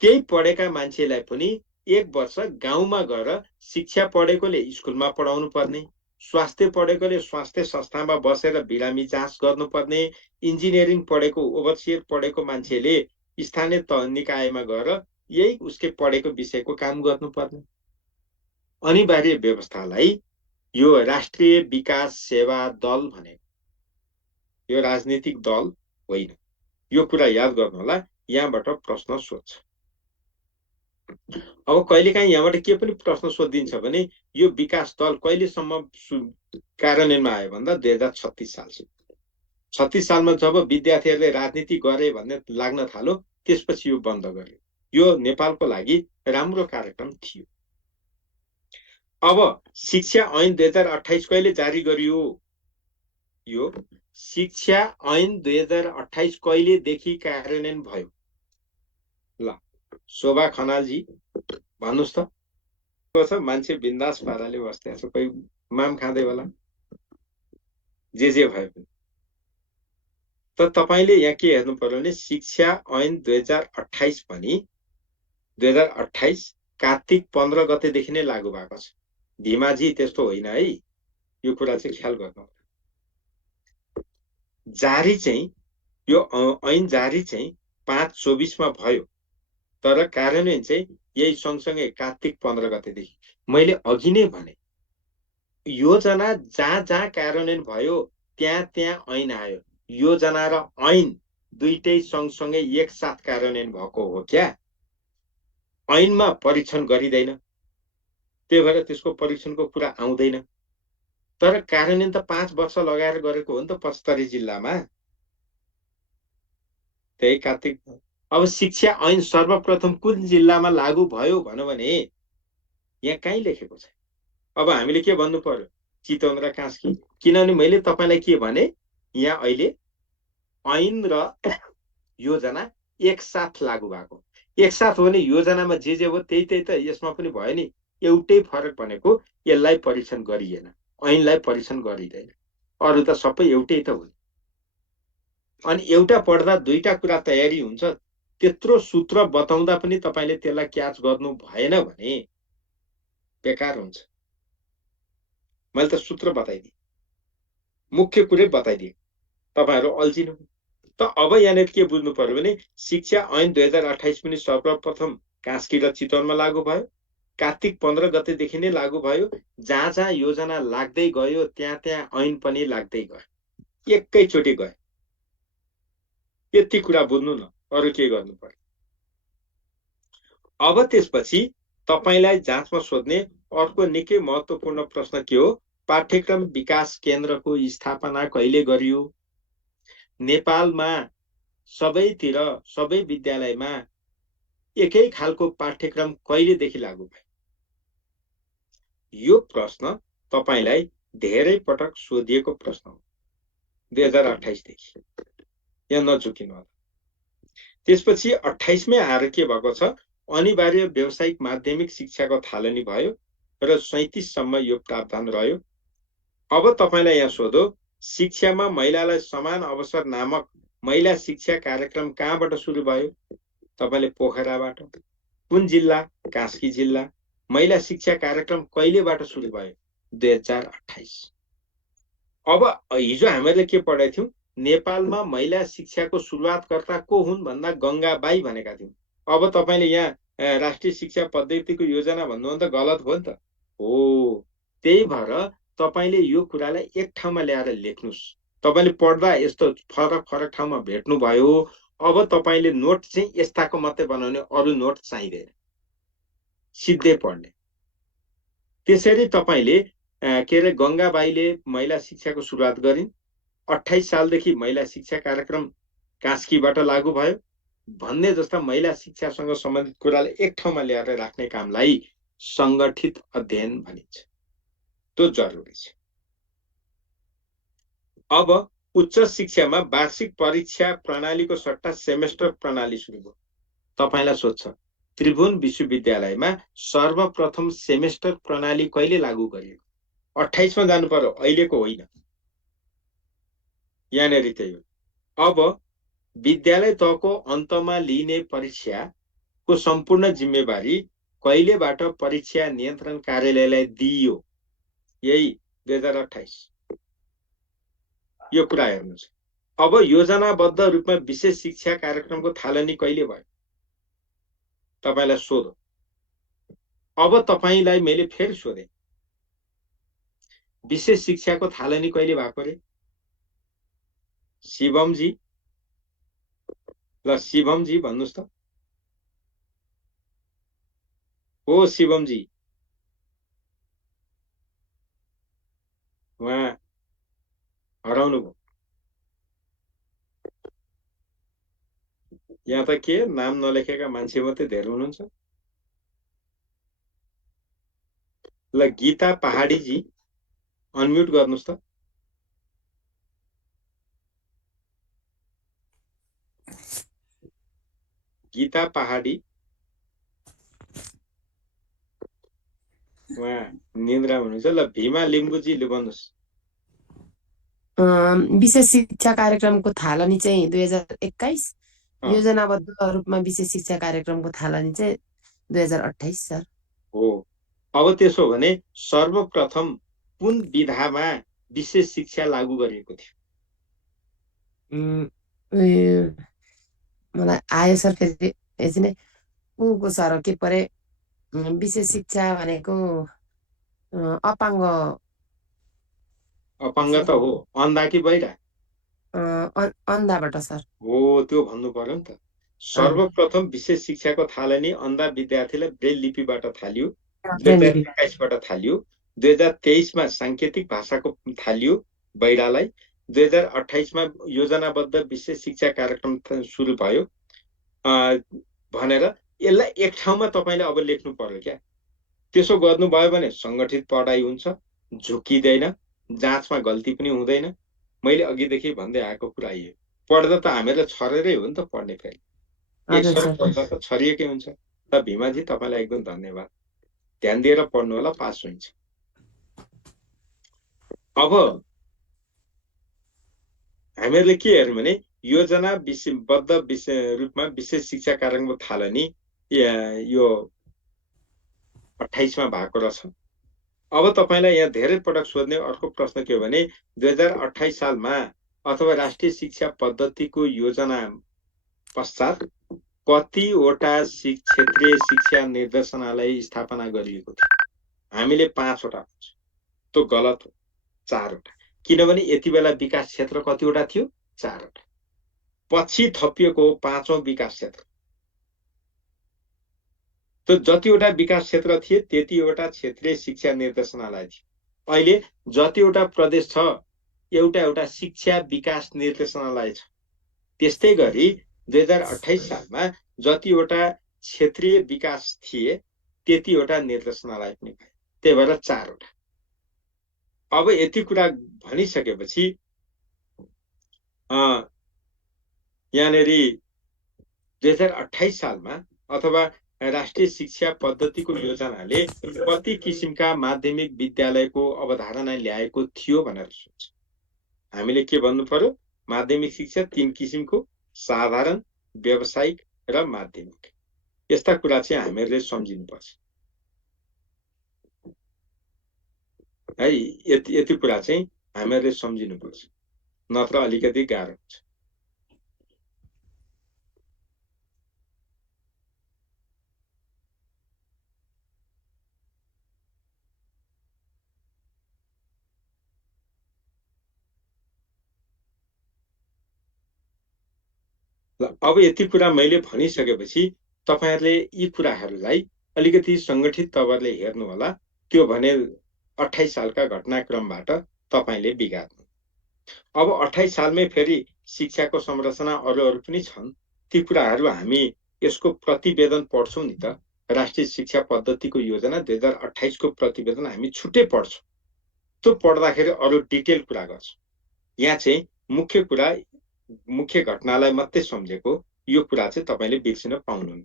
त्यही पढेका मान्छेलाई पनि 1 वर्ष गाउँमा गएर शिक्षा पढेकोले स्कुलमा पढाउनु पर्ने, स्वास्थ्य पढेकोले स्वास्थ्य संस्थामा बसेर बिरामी जाँच गर्नुपर्ने, इन्जिनियरिङ पढेको ओभरसियर पढेको मान्छेले स्थानीय निकायमा गएर यही उसके पढेको विषयको काम गर्नुपर्ने। अनिवार्य व्यवस्थालाई यो राष्ट्रिय विकास सेवा दल भनेको, यो राजनीतिक दल होइन। यो कुरा याद गर्नु होला। यहाँबाट प्रश्न सोध्छ। अब कहिलेकाहीँ यहाँबाट के पनि प्रश्न सोधिन्छ भने यो विकास दल कहिलेसम्म कार्यान्वयनमा आयो भन्दा 2036 सालसम्म। 36 सालमा जब विद्यार्थीहरूले राजनीति गरे भन्ने लाग्न थाल्यो, त्यसपछि यो बन्द गर्यो। यो नेपालको लागि राम्रो कार्यक्रम थियो। अब शिक्षा ऐन 2028 कहिले जारी गरियो? यो शिक्षा ऐन 2028 कहिलेदेखि कार्यान्वयन भयो? ल शोभा खनालजी भन्नुहोस् त। छ मान्छे बिन्दास पाराले बस्दै छ, कोही माम खाँदै होला, जे भए पनि। त तपाईले यहाँ के हेर्नु पर्यो भने शिक्षा ऐन 2028 भनी 2028 कार्तिक 15 गतेदेखि नै लागू भएको छ। भीमाजी त्यस्तो होइन है, यो कुरा चाहिँ ख्याल गर्नु। जारी चाहिँ यो ऐन जारी चाहिँ 5/24 मा भयो, तर कार्यान्वयन चाहिँ यही सँगसँगै कार्तिक 15 गतेदेखि। मैले अघि नै भने योजना जहाँ कार्यान्वयन भयो त्यहाँ ऐन आयो। योजना र ऐन दुईटै सँगसँगै एकसाथ कार्यान्वयन भएको हो क्या। ऐनमा परीक्षण गरिँदैन, त्यही भएर त्यसको परीक्षणको कुरा आउँदैन। तर कार्यान्वयन त 5 वर्ष लगाएर गरेको हो नि त 75 जिल्लामा, त्यही कार्तिक। अब शिक्षा ऐन सर्वप्रथम कुन जिल्लामा लागू भयो भन्यो भने यहाँ कहीँ लेखेको छ। अब हामीले के भन्नु पर्यो? चितवन र कास्की। किनभने मैले तपाईलाई के भने यहाँ अहिले ऐन र योजना एकसाथ लागू भएको। एकसाथ हो भने योजनामा जे हो त्यही त यसमा पनि भयो नि। एउटै फरक भनेको यसलाई परीक्षण गरिएन, ऐनलाई परीक्षण गरिँदैन, अरु त सबै एउटै त हो। अनि एउटा पढ्दा दुईटा कुरा तयारी हुन्छ, त्यत्रो सूत्र बताउँदा पनि तपाईले त्यसलाई क्याच गर्नु भएन भने बेकार हुन्छ। मैले त सूत्र बताइदिएँ, मुख्य कुरै बताइदिएँ, तपाईहरु अल्झिनु। त अब यहाँनिर के बुझ्नु पर्यो भने शिक्षा ऐन 2028 पनि सर्वप्रथम कास्की र चितवनमा लागू भयो। कार्तिक 15 गतेदेखि नै लागू भयो। जहाँ योजना लाग्दै गयो त्यहाँ ऐन पनि लाग्दै गयो, एकैचोटि गयो। यति कुरा बुझ्नु न, अरु के गर्नु पर्यो। अब त्यसपछि तपाईलाई जाँचमा सोध्ने अर्को निकै महत्त्वपूर्ण प्रश्न के हो? पाठ्यक्रम विकास केन्द्रको स्थापना कहिले गरियो? नेपालमा सबैतिर सबै विद्यालयमा एकै खालको पाठ्यक्रम कहिलेदेखि लागू भयो? यो प्रश्न तपाईलाई धेरै पटक सोधिएको प्रश्न हो 2028 देखि। यहाँ नझुकिनु होला। त्यसपछि 28 मै आएर के भएको छ? अनिवार्य व्यावसायिक माध्यमिक शिक्षाको थालनी भयो र 37 सम्म यो प्रावधान रह्यो। अब तपाईलाई यहाँ सोधो, शिक्षामा महिलालाई समान अवसर नामक महिला शिक्षा कार्यक्रम कहाँबाट सुरु भयो? तपाईले पोखराबाट। कुन जिल्ला? कास्की जिल्ला। महिला शिक्षा कार्यक्रम कहिलेबाट सुरु भयो? 2028। अब हिजो हामीले के पढेका थियौं? नेपालमा महिला शिक्षाको सुरुवातकर्ता को हुन् भन्दा गंगाबाई भनेका थियौं। अब तपाईले यहाँ राष्ट्रिय शिक्षा पद्धतिको योजना भन्नु भने त गलत भयो नि त। हो, त्यही भएर तपाईले यो कुरालाई एक ठाउँमा ल्याएर लेख्नुस्। तपाईले पढ्दा यस्तो फरक फरक ठाउँमा भेट्नु भयो। अब तपाईले नोट चाहिँ यस्ताको मात्रै बनाउने, अरु नोट चाहिँदैन, सिधै पढ्ने। त्यसरी तपाईले के रे गंगाबाईले महिला शिक्षाको सुरुवात गरिन्। 28 सालदेखि महिला शिक्षा कार्यक्रम कास्कीबाट लागू भयो भन्ने जस्ता महिला शिक्षासँग सम्बन्धित कुरालाई एक ठाउँमा ल्याएर राख्ने कामलाई संगठित अध्ययन भनिन्छ। त्यो जरुरी छ। अब उच्च शिक्षामा वार्षिक परीक्षा प्रणालीको सट्टा सेमेस्टर प्रणाली सुरु भयो। तपाईलाई सोध्छ, त्रिभुवन विश्वविद्यालयमा सर्वप्रथम सेमेस्टर प्रणाली कहिले लागू गरिएको? 28 मा जानु पर्यो, अहिलेको होइन। यहाँनेरि त्यही हो। अब विद्यालय तहको अन्तमा लिइने परीक्षाको सम्पूर्ण जिम्मेवारी कहिलेबाट परीक्षा नियन्त्रण कार्यालयलाई दिइयो? यही 2028। यो कुरा हेर्नुस्। अब योजनाबद्ध रूपमा विशेष शिक्षा कार्यक्रमको थालनी कहिले भयो? तपाईलाई सोधो। अब तपाईलाई मैले फेरि सोधेँ, विशेष शिक्षाको थालनी कहिले भएको रे? शिवमजी, ल शिवमजी भन्नुस् त। हो शिवमजी, उहाँ हराउनु भयो। यहाँ त के नाम नलेखेका मान्छे मात्रै धेरै हुनुहुन्छ। ल गीता पहाडीजी अनम्युट गर्नुस् त। गीता पहाडी उहाँ निन्द्रा हुनुहुन्छ। ल भीमा लिम्बुजीले भन्नुहोस्। विशेष शिक्षा कार्यक्रमको थालनी चाहिँ 2021, अँ, योजनाबद्ध रूपमा विशेष शिक्षा कार्यक्रमको थालनी चाहिँ 2028 सर। हो। अब त्यसो भने सर्वप्रथम कुन विधामा विशेष शिक्षा लागू गरिएको थियो? उयो मलाई आयो सर फेरि एकछिन को सर के परे विशेष शिक्षा भनेको अपाङ्ग अपाङ्ग त हो, अन्धा कि बहिरा? अन्धाबाट सर। हो, त्यो भन्नु पर्यो नि त। सर्वप्रथम विशेष शिक्षाको थालनी अन्धा विद्यार्थीलाई ब्रेल लिपिबाट थालियो, 2021बाट थालियो। 2023मा साङ्केतिक भाषाको थालियो बहिरालाई। 2028मा योजनाबद्ध विशेष शिक्षा कार्यक्रम सुरु भयो भनेर यसलाई एक ठाउँमा तपाईँले अब लेख्नु पर्यो क्या। त्यसो गर्नुभयो भने सङ्गठित पढाइ हुन्छ, झुकिँदैन, जाँचमा गल्ती पनि हुँदैन। मैले अघिदेखि भन्दै आएको कुरा यो, पढ्दा त हामीलाई छरेरै हो नि त पढ्ने। फेरि एक सर पढ्दा त छरिएकै हुन्छ। त भीमाजी तपाईँलाई एकदम धन्यवाद। ध्यान दिएर पढ्नु होला, पास हुन्छ। अब हामीहरूले के हेर्यौँ भने योजनाबद्ध रूपमा विशेष शिक्षा कार्यक्रमको थालनी यो 28मा भएको रहेछ। अब तपाईँलाई यहाँ धेरै पटक सोध्ने अर्को प्रश्न के हो भने 2028 सालमा अथवा राष्ट्रिय शिक्षा पद्धतिको योजना पश्चात कतिवटा क्षेत्रीय शिक्षा निर्देशनालय स्थापना गरिएको थियो? हामीले 5वटा भन्छ, त्यो गलत हो, 4वटा। किनभने यति बेला विकास क्षेत्र कतिवटा थियो? 4वटा। पछि थपिएको 5औं विकास क्षेत्र। त्यो जतिवटा विकास क्षेत्र थिए त्यतिवटा क्षेत्रीय शिक्षा निर्देशनालय थियो। अहिले जतिवटा प्रदेश छ एउटा एउटा शिक्षा विकास निर्देशनालय छ। त्यस्तै गरी 2028 सालमा जतिवटा क्षेत्रीय विकास थिए त्यतिवटा निर्देशनालय पनि भए। त्यही भएर 4वटा। अब यति कुरा भनिसकेपछि यहाँनेरि 2028 सालमा अथवा राष्ट्रिय शिक्षा पद्धतिको योजनाले कति किसिमका माध्यमिक विद्यालयको अवधारणा ल्याएको थियो भनेर सोध्छ। हामीले के भन्नु पर्यो? माध्यमिक शिक्षा 3 किसिमको, साधारण, व्यावसायिक र माध्यमिक। यस्ता कुरा चाहिँ हामीहरूले सम्झिनुपर्छ है। यति कुरा चाहिँ हामीहरूले सम्झिनुपर्छ, नत्र अलिकति गाह्रो हुन्छ। अब यति कुरा मैले भनिसकेपछि तपाईहरुले यी कुराहरूलाई अलिकति संगठित तवरले हेर्नु होला। त्यो भने 28 सालका घटनाक्रमबाट तपाईले बिगार्नु। अब 28 सालमै फेरि शिक्षाको संरचना अरू पनि छन्। ती कुराहरू हामी यसको प्रतिवेदन पढ्छौं नि त। राष्ट्रिय शिक्षा पद्धतिको योजना 2028 को प्रतिवेदन हामी छुट्टै पढ्छौं। त्यो पढ्दाखेरि अरू डिटेल कुरा गर्छौं। यहाँ चाहिँ मुख्य कुरा, मुख्य घटनालाई मात्रै सम्झेको, यो कुरा चाहिँ तपाईले बिर्सिन पाउनुहुन्न।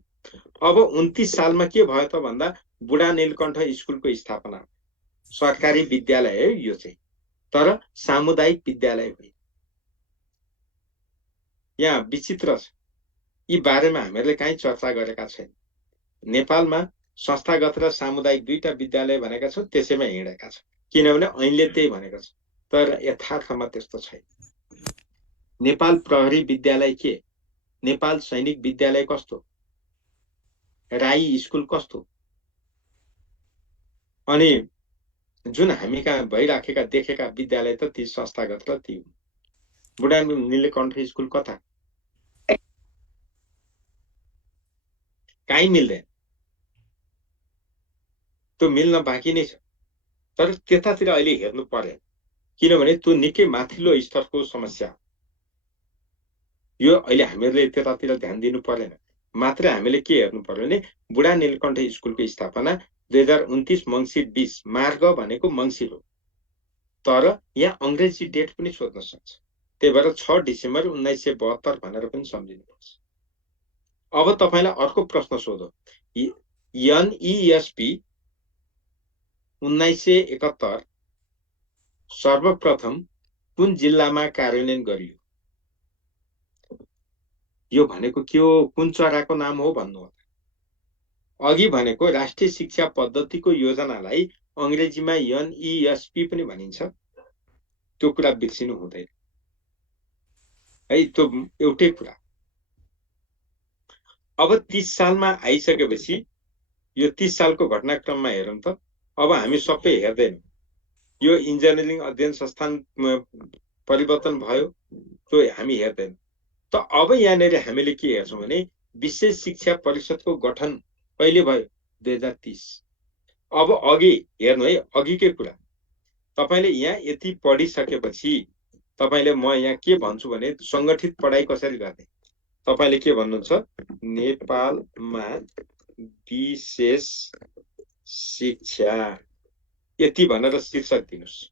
अब 29 सालमा के भयो त भन्दा बुढा नीलकण्ठ स्कुलको स्थापना। सरकारी विद्यालय हो यो चाहिँ, तर सामुदायिक विद्यालय हो। यहाँ विचित्र छ, यी बारेमा हामीहरूले कहीँ चर्चा गरेका छैन। नेपालमा संस्थागत र सामुदायिक दुईटा विद्यालय भनेका छौं, त्यसैमा हिँडेका छौं। किनभने ऐनले त्यही भनेको छ, तर यथार्थमा त्यस्तो छैन। नेपाल प्रहरी विद्यालय के, नेपाल सैनिक विद्यालय कस्तो, राई स्कुल कस्तो, अनि जुन हामी कहाँ भइराखेका देखेका विद्यालय त ती संस्थागत र ती हुन्। बुढा नीलकण्ठ स्कुल कता, कहीँ मिल्दैन। त्यो मिल्न बाँकी नै छ, तर त्यतातिर अहिले हेर्नु पर्यो, किनभने त्यो निकै माथिल्लो स्तरको समस्या हो। यो अहिले हामीहरूले त्यतातिर ध्यान दिनु पर्दैन। मात्र हामीले के हेर्नु पर्यो भने बुढा नीलकण्ठ स्कुलको स्थापना 2029 मङ्सिर 20, मार्ग भनेको मङ्सिर हो, तर यहाँ अंग्रेजी डेट पनि सोध्न सक्छ। त्यही भएर 6 डिसेम्बर 1972 भनेर पनि सम्झिनुपर्छ। अब तपाईलाई अर्को प्रश्न सोधो। NESP 1971 सर्वप्रथम कुन जिल्लामा कार्यान्वयन गरियो? यो भनेको के हो, कुन चराको नाम हो भन्नु होला। अघि भनेको राष्ट्रिय शिक्षा पद्धतिको योजनालाई अंग्रेजीमा NESP पनि भनिन्छ। त्यो कुरा बिर्सिनु हुँदैन है, त्यो एउटै कुरा। अब 30 सालमा आइसकेपछि यो 30 सालको घटनाक्रममा हेरौँ त। अब हामी सबै हेर्दैनौँ, यो इन्जिनियरिङ अध्ययन संस्थान परिवर्तन भयो, त्यो हामी हेर्दैनौँ। त अब यहाँनिर हामीले के हेर्छौँ भने विशेष शिक्षा परिषदको गठन कहिले भयो? 2030। अब अघि हेर्नु है, अघिकै कुरा। तपाईले यहाँ यति पढिसकेपछि तपाईले म यहाँ के भन्छु भने संगठित पढाइ कसरी गर्ने? तपाईले के भन्नुहुन्छ? नेपालमा विशेष शिक्षा यति भनेर शीर्षक दिनुस्।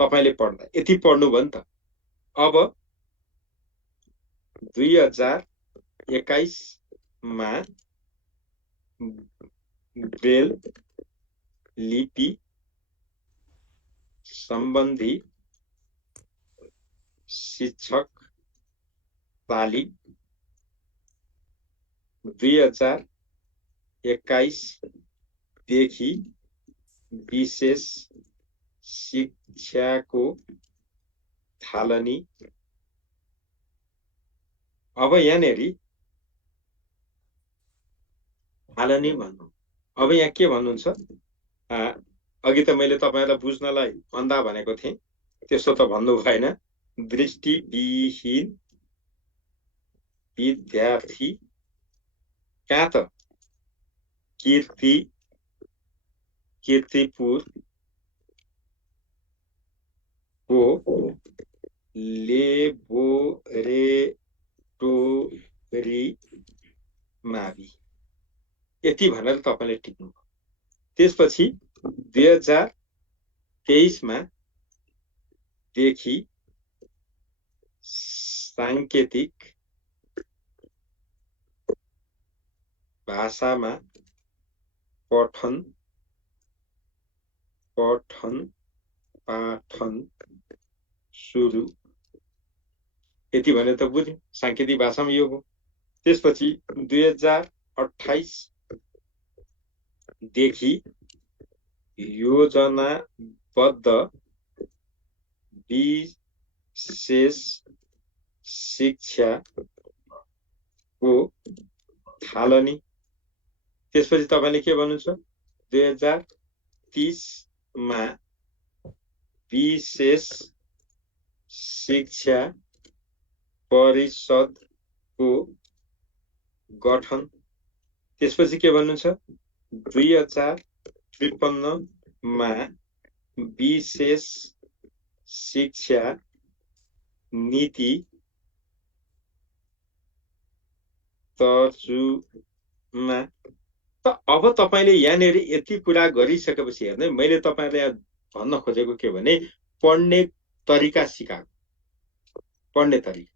तपाईले पढ्दा यति पढ्नुभयो नि त। अब 2021 मा ब्रेल लिपि सम्बन्धी शिक्षक तालिम 2021 देखि विशेष शिक्षाको थालनी। अब यहाँनिर थालनी भन्नु। अब यहाँ के भन्नुहुन्छ? अघि त मैले तपाईहरुलाई बुझ्नलाई अन्धा भनेको थिएँ, त्यसो त भन्नु भएन। दृष्टिविहीन विद्यार्थी कहाँ त? कीर्तिपुर को लेबोरेटोरी मावि यति भनेर तपाईले टिक्नु। त्यसपछि 2023 मा देखि सांकेतिक भाषामा पठन पाठन सुरु। यति भने त बुझ्यो, सांकेतिक भाषामा यो हो। त्यसपछि 2028 देखि योजनाबद्ध विशेष शिक्षाको थालनी। त्यसपछि तपाईले के भन्नुहुन्छ? 2030 मा विशेष शिक्षा परिषदको गठन। त्यसपछि के भन्नुहुन्छ? 2053 मा विशेष शिक्षा नीति तर्जुमा। त अब तपाईले यहाँनिर यति कुरा गरिसकेपछि हेर्नु, मैले तपाईहरुलाई भन्न खोजेको के भने पढ्ने तरिका सिकाएको। पढ्ने तरिका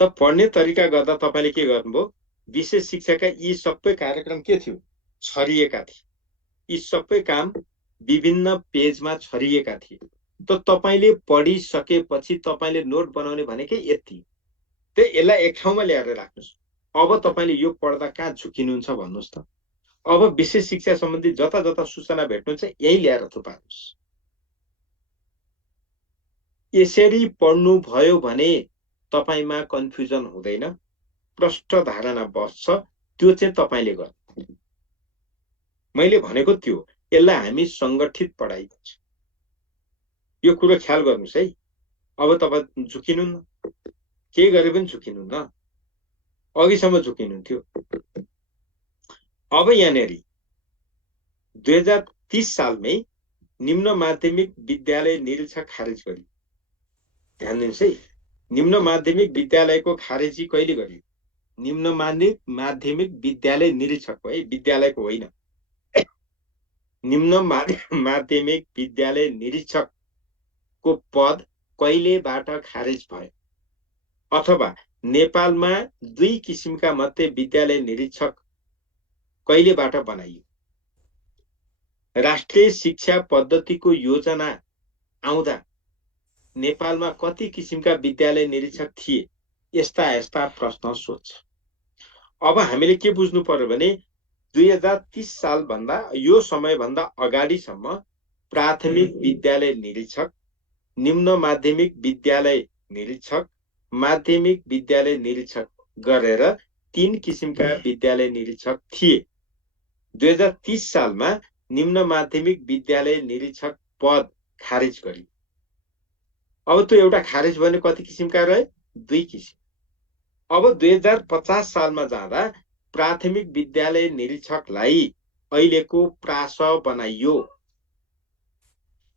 त पढ्ने तरिका गर्दा तपाईले के गर्नुभयो? विशेष शिक्षाका यी सबै कार्यक्रम के थियो? छरिएका थिए। यी सबै काम विभिन्न पेजमा छरिएका थिए। त तपाईले पढिसकेपछि तपाईले नोट बनाउने भनेकै यति। त यसलाई एक ठाउँमा ल्याएर राख्नुस्। अब तपाईले यो पढ्दा कहाँ झुकिनुहुन्छ भन्नुस् त। अब विशेष शिक्षा सम्बन्धी जता जता सूचना भेट्नुहुन्छ यही ल्याएर थुपार्नुस्। यसरी पढ्नु भयो भने तपाईमा कन्फ्युजन हुँदैन, प्रष्ट धारणा बस्छ। त्यो चाहिँ तपाईले गर्नु। मैले भनेको त्यो, यसलाई हामी संगठित पढाइ भन्छ। यो कुरो ख्याल गर्नुस् है। अब तपाई झुकिनुहुन्न, के गरे पनि झुकिनुहुन्न, अघिसम्म झुकिनुहुन्थ्यो। अब यहाँनिर 2030 सालमै निम्न माध्यमिक विद्यालय निरीक्षक खारेज गरियो। ध्यान दिनुस् है, निम्न माध्यमिक विद्यालयको खारेजी कहिले गरियो? निम्न माध्यमिक विद्यालय निरीक्षकको है, विद्यालयको होइन। निम्न माध्यमिक विद्यालय निरीक्षकको पद कहिलेबाट खारेज भयो? अथवा नेपालमा 2 किसिमका मध्ये विद्यालय निरीक्षक कहिलेबाट बनाइयो? राष्ट्रिय शिक्षा पद्धतिको योजना आउँदा नेपालमा कति किसिमका विद्यालय निरीक्षक थिए? यस्ता प्रश्न सोध्छ। अब हामीले के बुझ्नु पर्यो भने 2030 सालभन्दा यो समयभन्दा अगाडिसम्म प्राथमिक विद्यालय निरीक्षक, निम्न माध्यमिक विद्यालय निरीक्षक, माध्यमिक विद्यालय निरीक्षक गरेर 3 किसिमका विद्यालय निरीक्षक थिए। 2030 सालमा निम्न माध्यमिक विद्यालय निरीक्षक पद खारेज गरियो। अब त्यो एउटा खारेज भने कति किसिमका रहे? 2 किसिम। अब 2050 सालमा जाँदा प्राथमिक विद्यालय निरीक्षकलाई अहिलेको प्रास बनाइयो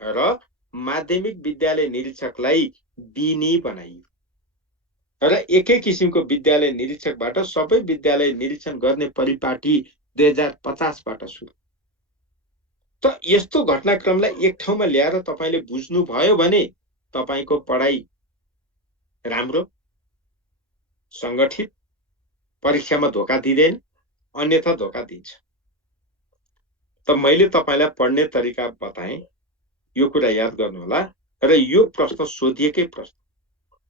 र माध्यमिक विद्यालय निरीक्षकलाई बिनी बनाइयो र एकै किसिमको विद्यालय निरीक्षकबाट सबै विद्यालय निरीक्षण गर्ने परिपाटी 2050बाट सुरु। त यस्तो घटनाक्रमलाई एक ठाउँमा ल्याएर तपाईले बुझ्नु भयो भने तपाईको पढाइ राम्रो, संगठित, परीक्षामा धोका दिँदैन, अन्यथा धोका दिन्छ। त मैले तपाईलाई पढ्ने तरिका बताएँ, यो कुरा याद गर्नु होला र यो प्रश्न सोधिएकै प्रश्न,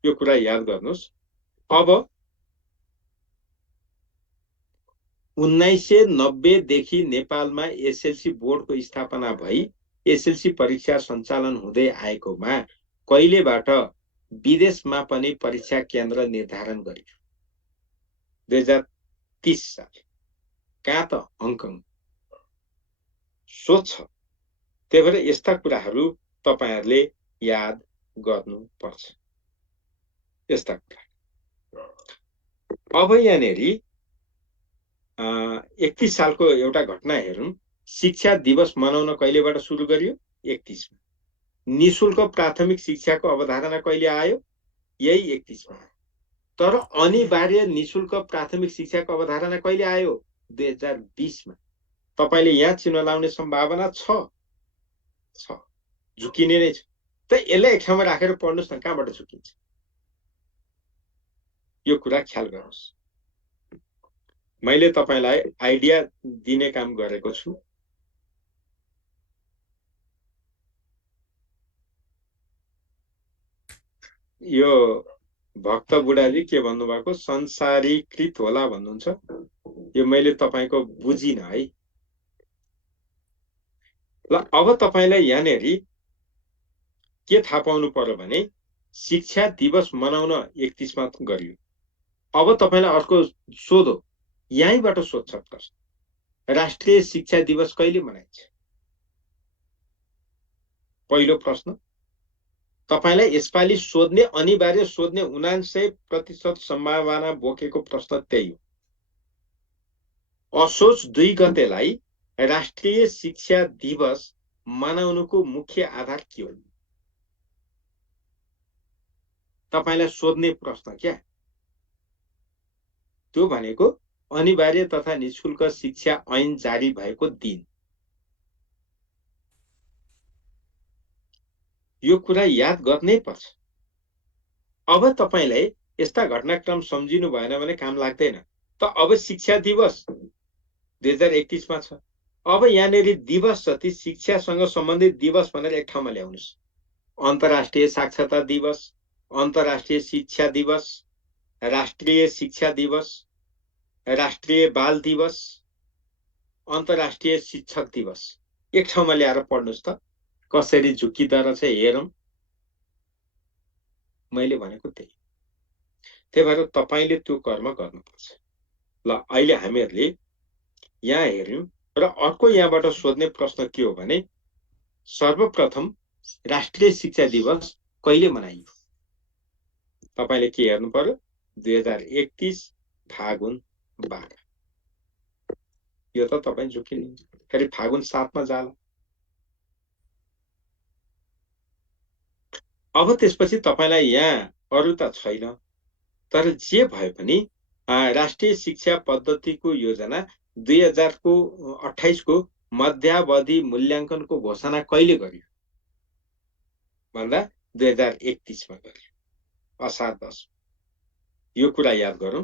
यो कुरा याद गर्नुस्। अब 1990 देखि नेपालमा एसएलसी बोर्डको स्थापना भई एसएलसी परीक्षा सञ्चालन हुँदै आएकोमा कहिलेबाट विदेशमा पनि परीक्षा केन्द्र निर्धारण गरियो? 2030 साल। कहाँ त? हङकङ। सोच। त्यही भएर यस्ता कुराहरू तपाईहरुले याद गर्नुपर्छ। यस्ता कुरा। अब यहाँनेरि 31 सालको एउटा घटना हेरौं। शिक्षा दिवस मनाउन कहिलेबाट सुरु गरियो? 31 मा। निशुल्क प्राथमिक शिक्षाको अवधारणा कहिले आयो? यही 31 मा। तर अनिवार्य निशुल्क प्राथमिक शिक्षाको अवधारणा कहिले आयो? 2020 मा। तपाईले यहाँ चिन्ह लाउने सम्भावना छ, झुकिने नै छ। त यसलाई एक ठाउँमा राखेर पढ्नुस् न, कहाँबाट झुकिन्छ? यो कुरा ख्याल गर्नुस्। मैले तपाईलाई आइडिया दिने काम गरेको छु। यो भक्त बुढाले के भन्नुभएको? संसारीकृत होला भन्नुहुन्छ। यो मैले तपाईको बुझिन है। ल अब तपाईलाई यहाँनेरि के थाहा पाउनु पर्यो भने शिक्षा दिवस मनाउन 31 मा गरियो। अब तपाईलाई अर्को सोधो, यहीँबाट सोध्छ प्रश्न। राष्ट्रिय शिक्षा दिवस कहिले मनाइन्छ? पहिलो प्रश्न। तपाईलाई यसपालि सोध्ने, अनिवार्य सोध्ने 99% सम्भावना बोकेको प्रश्न त्यही हो। असोज 2 गतेलाई राष्ट्रिय शिक्षा दिवस मनाउनुको मुख्य आधार के हो? तपाईलाई सोध्ने प्रश्न क्या? त्यो भनेको अनिवार्य तथा निशुल्क शिक्षा ऐन जारी भएको दिन। यो कुरा याद गर्नै पर्छ। अब तपाईलाई यस्ता घटनाक्रम सम्झिनु भएन भने काम लाग्दैन। त अब शिक्षा दिवस 2031 मा छ। अब यहाँनेरि दिवस जति शिक्षासँग सम्बन्धित दिवस भनेर एक ठाउँमा ल्याउनुस्। अन्तर्राष्ट्रिय साक्षरता दिवस, अन्तर्राष्ट्रिय शिक्षा दिवस, राष्ट्रिय शिक्षा दिवस, राष्ट्रिय बाल दिवस, अन्तर्राष्ट्रिय शिक्षक दिवस एक ठाउँमा ल्याएर पढ्नुस् त। कसरी झुकिँदो रहेछ हेरौं। मैले भनेको त्यही। त्यही भएर तपाईले त्यो कर्म गर्नुपर्छ। ल अहिले हामीहरूले यहाँ हेर्यौं र अर्को यहाँबाट सोध्ने प्रश्न के हो भने सर्वप्रथम राष्ट्रिय शिक्षा दिवस कहिले मनाइयो? तपाईले के हेर्नु पर्यो? 2031 फागुन 12। यो त तपाई झुकिनु। फेरि फागुन 7 मा जाला। अब त्यसपछि तपाईलाई यहाँ अरु त छैन, तर जे भए पनि राष्ट्रिय शिक्षा पद्धतिको योजना 2028 को मध्यावधि मूल्याङ्कनको घोषणा कहिले गरियो भन्दा 2031 मा गरियो, असार 10। यो कुरा याद गरौँ।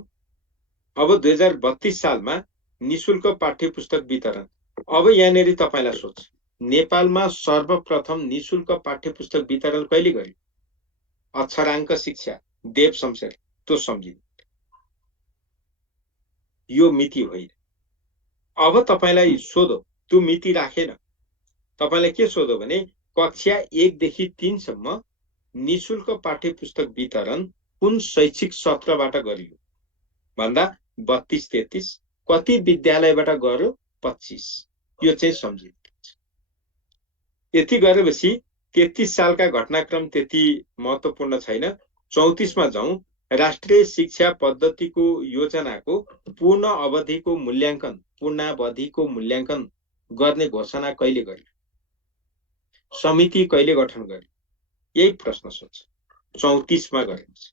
अब 2032 सालमा निशुल्क पाठ्य पुस्तक वितरण। अब यहाँनिर तपाईलाई सोच, नेपालमा सर्वप्रथम निशुल्क पाठ्य पुस्तक वितरण कहिले गर्यो? अक्षराङ्क शिक्षा देव शमशेर, त्यो सम्झिनु, यो मिति होइन। अब तपाईलाई सोधो, त्यो मिति राखेन, तपाईलाई के सोधो भने कक्षा 1 देखि 3 सम्म निशुल्क पाठ्य पुस्तक वितरण कुन शैक्षिक सत्रबाट गरियो भन्दा 32-33, कति विद्यालयबाट गर्यो? 25। यो चाहिँ सम्झिनु। यति गरेपछि 33 सालका घटनाक्रम त्यति महत्त्वपूर्ण छैन। 34 मा जाउँ। राष्ट्रिय शिक्षा पद्धतिको योजनाको पूर्णावधिको मूल्याङ्कन गर्ने घोषणा कहिले गर्यो? समिति कहिले गठन गर्यो? यही प्रश्न सोध्छ। 34 मा गरेको छ।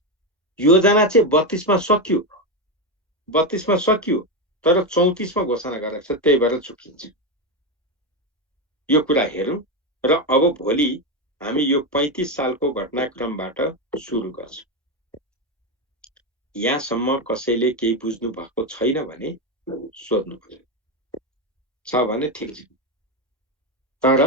योजना चाहिँ 32 मा सकियो, 32 मा सकियो, तर 34 मा घोषणा गरेको छ, त्यही भएर चुकिन्छ। यो कुरा हेरौँ र अब भोलि हामी यो 35 सालको घटनाक्रमबाट सुरु गर्छौँ। यहाँसम्म कसैले केही बुझ्नु भएको छैन भने सोध्नु पर्यो, छ भने ठिक छ, तर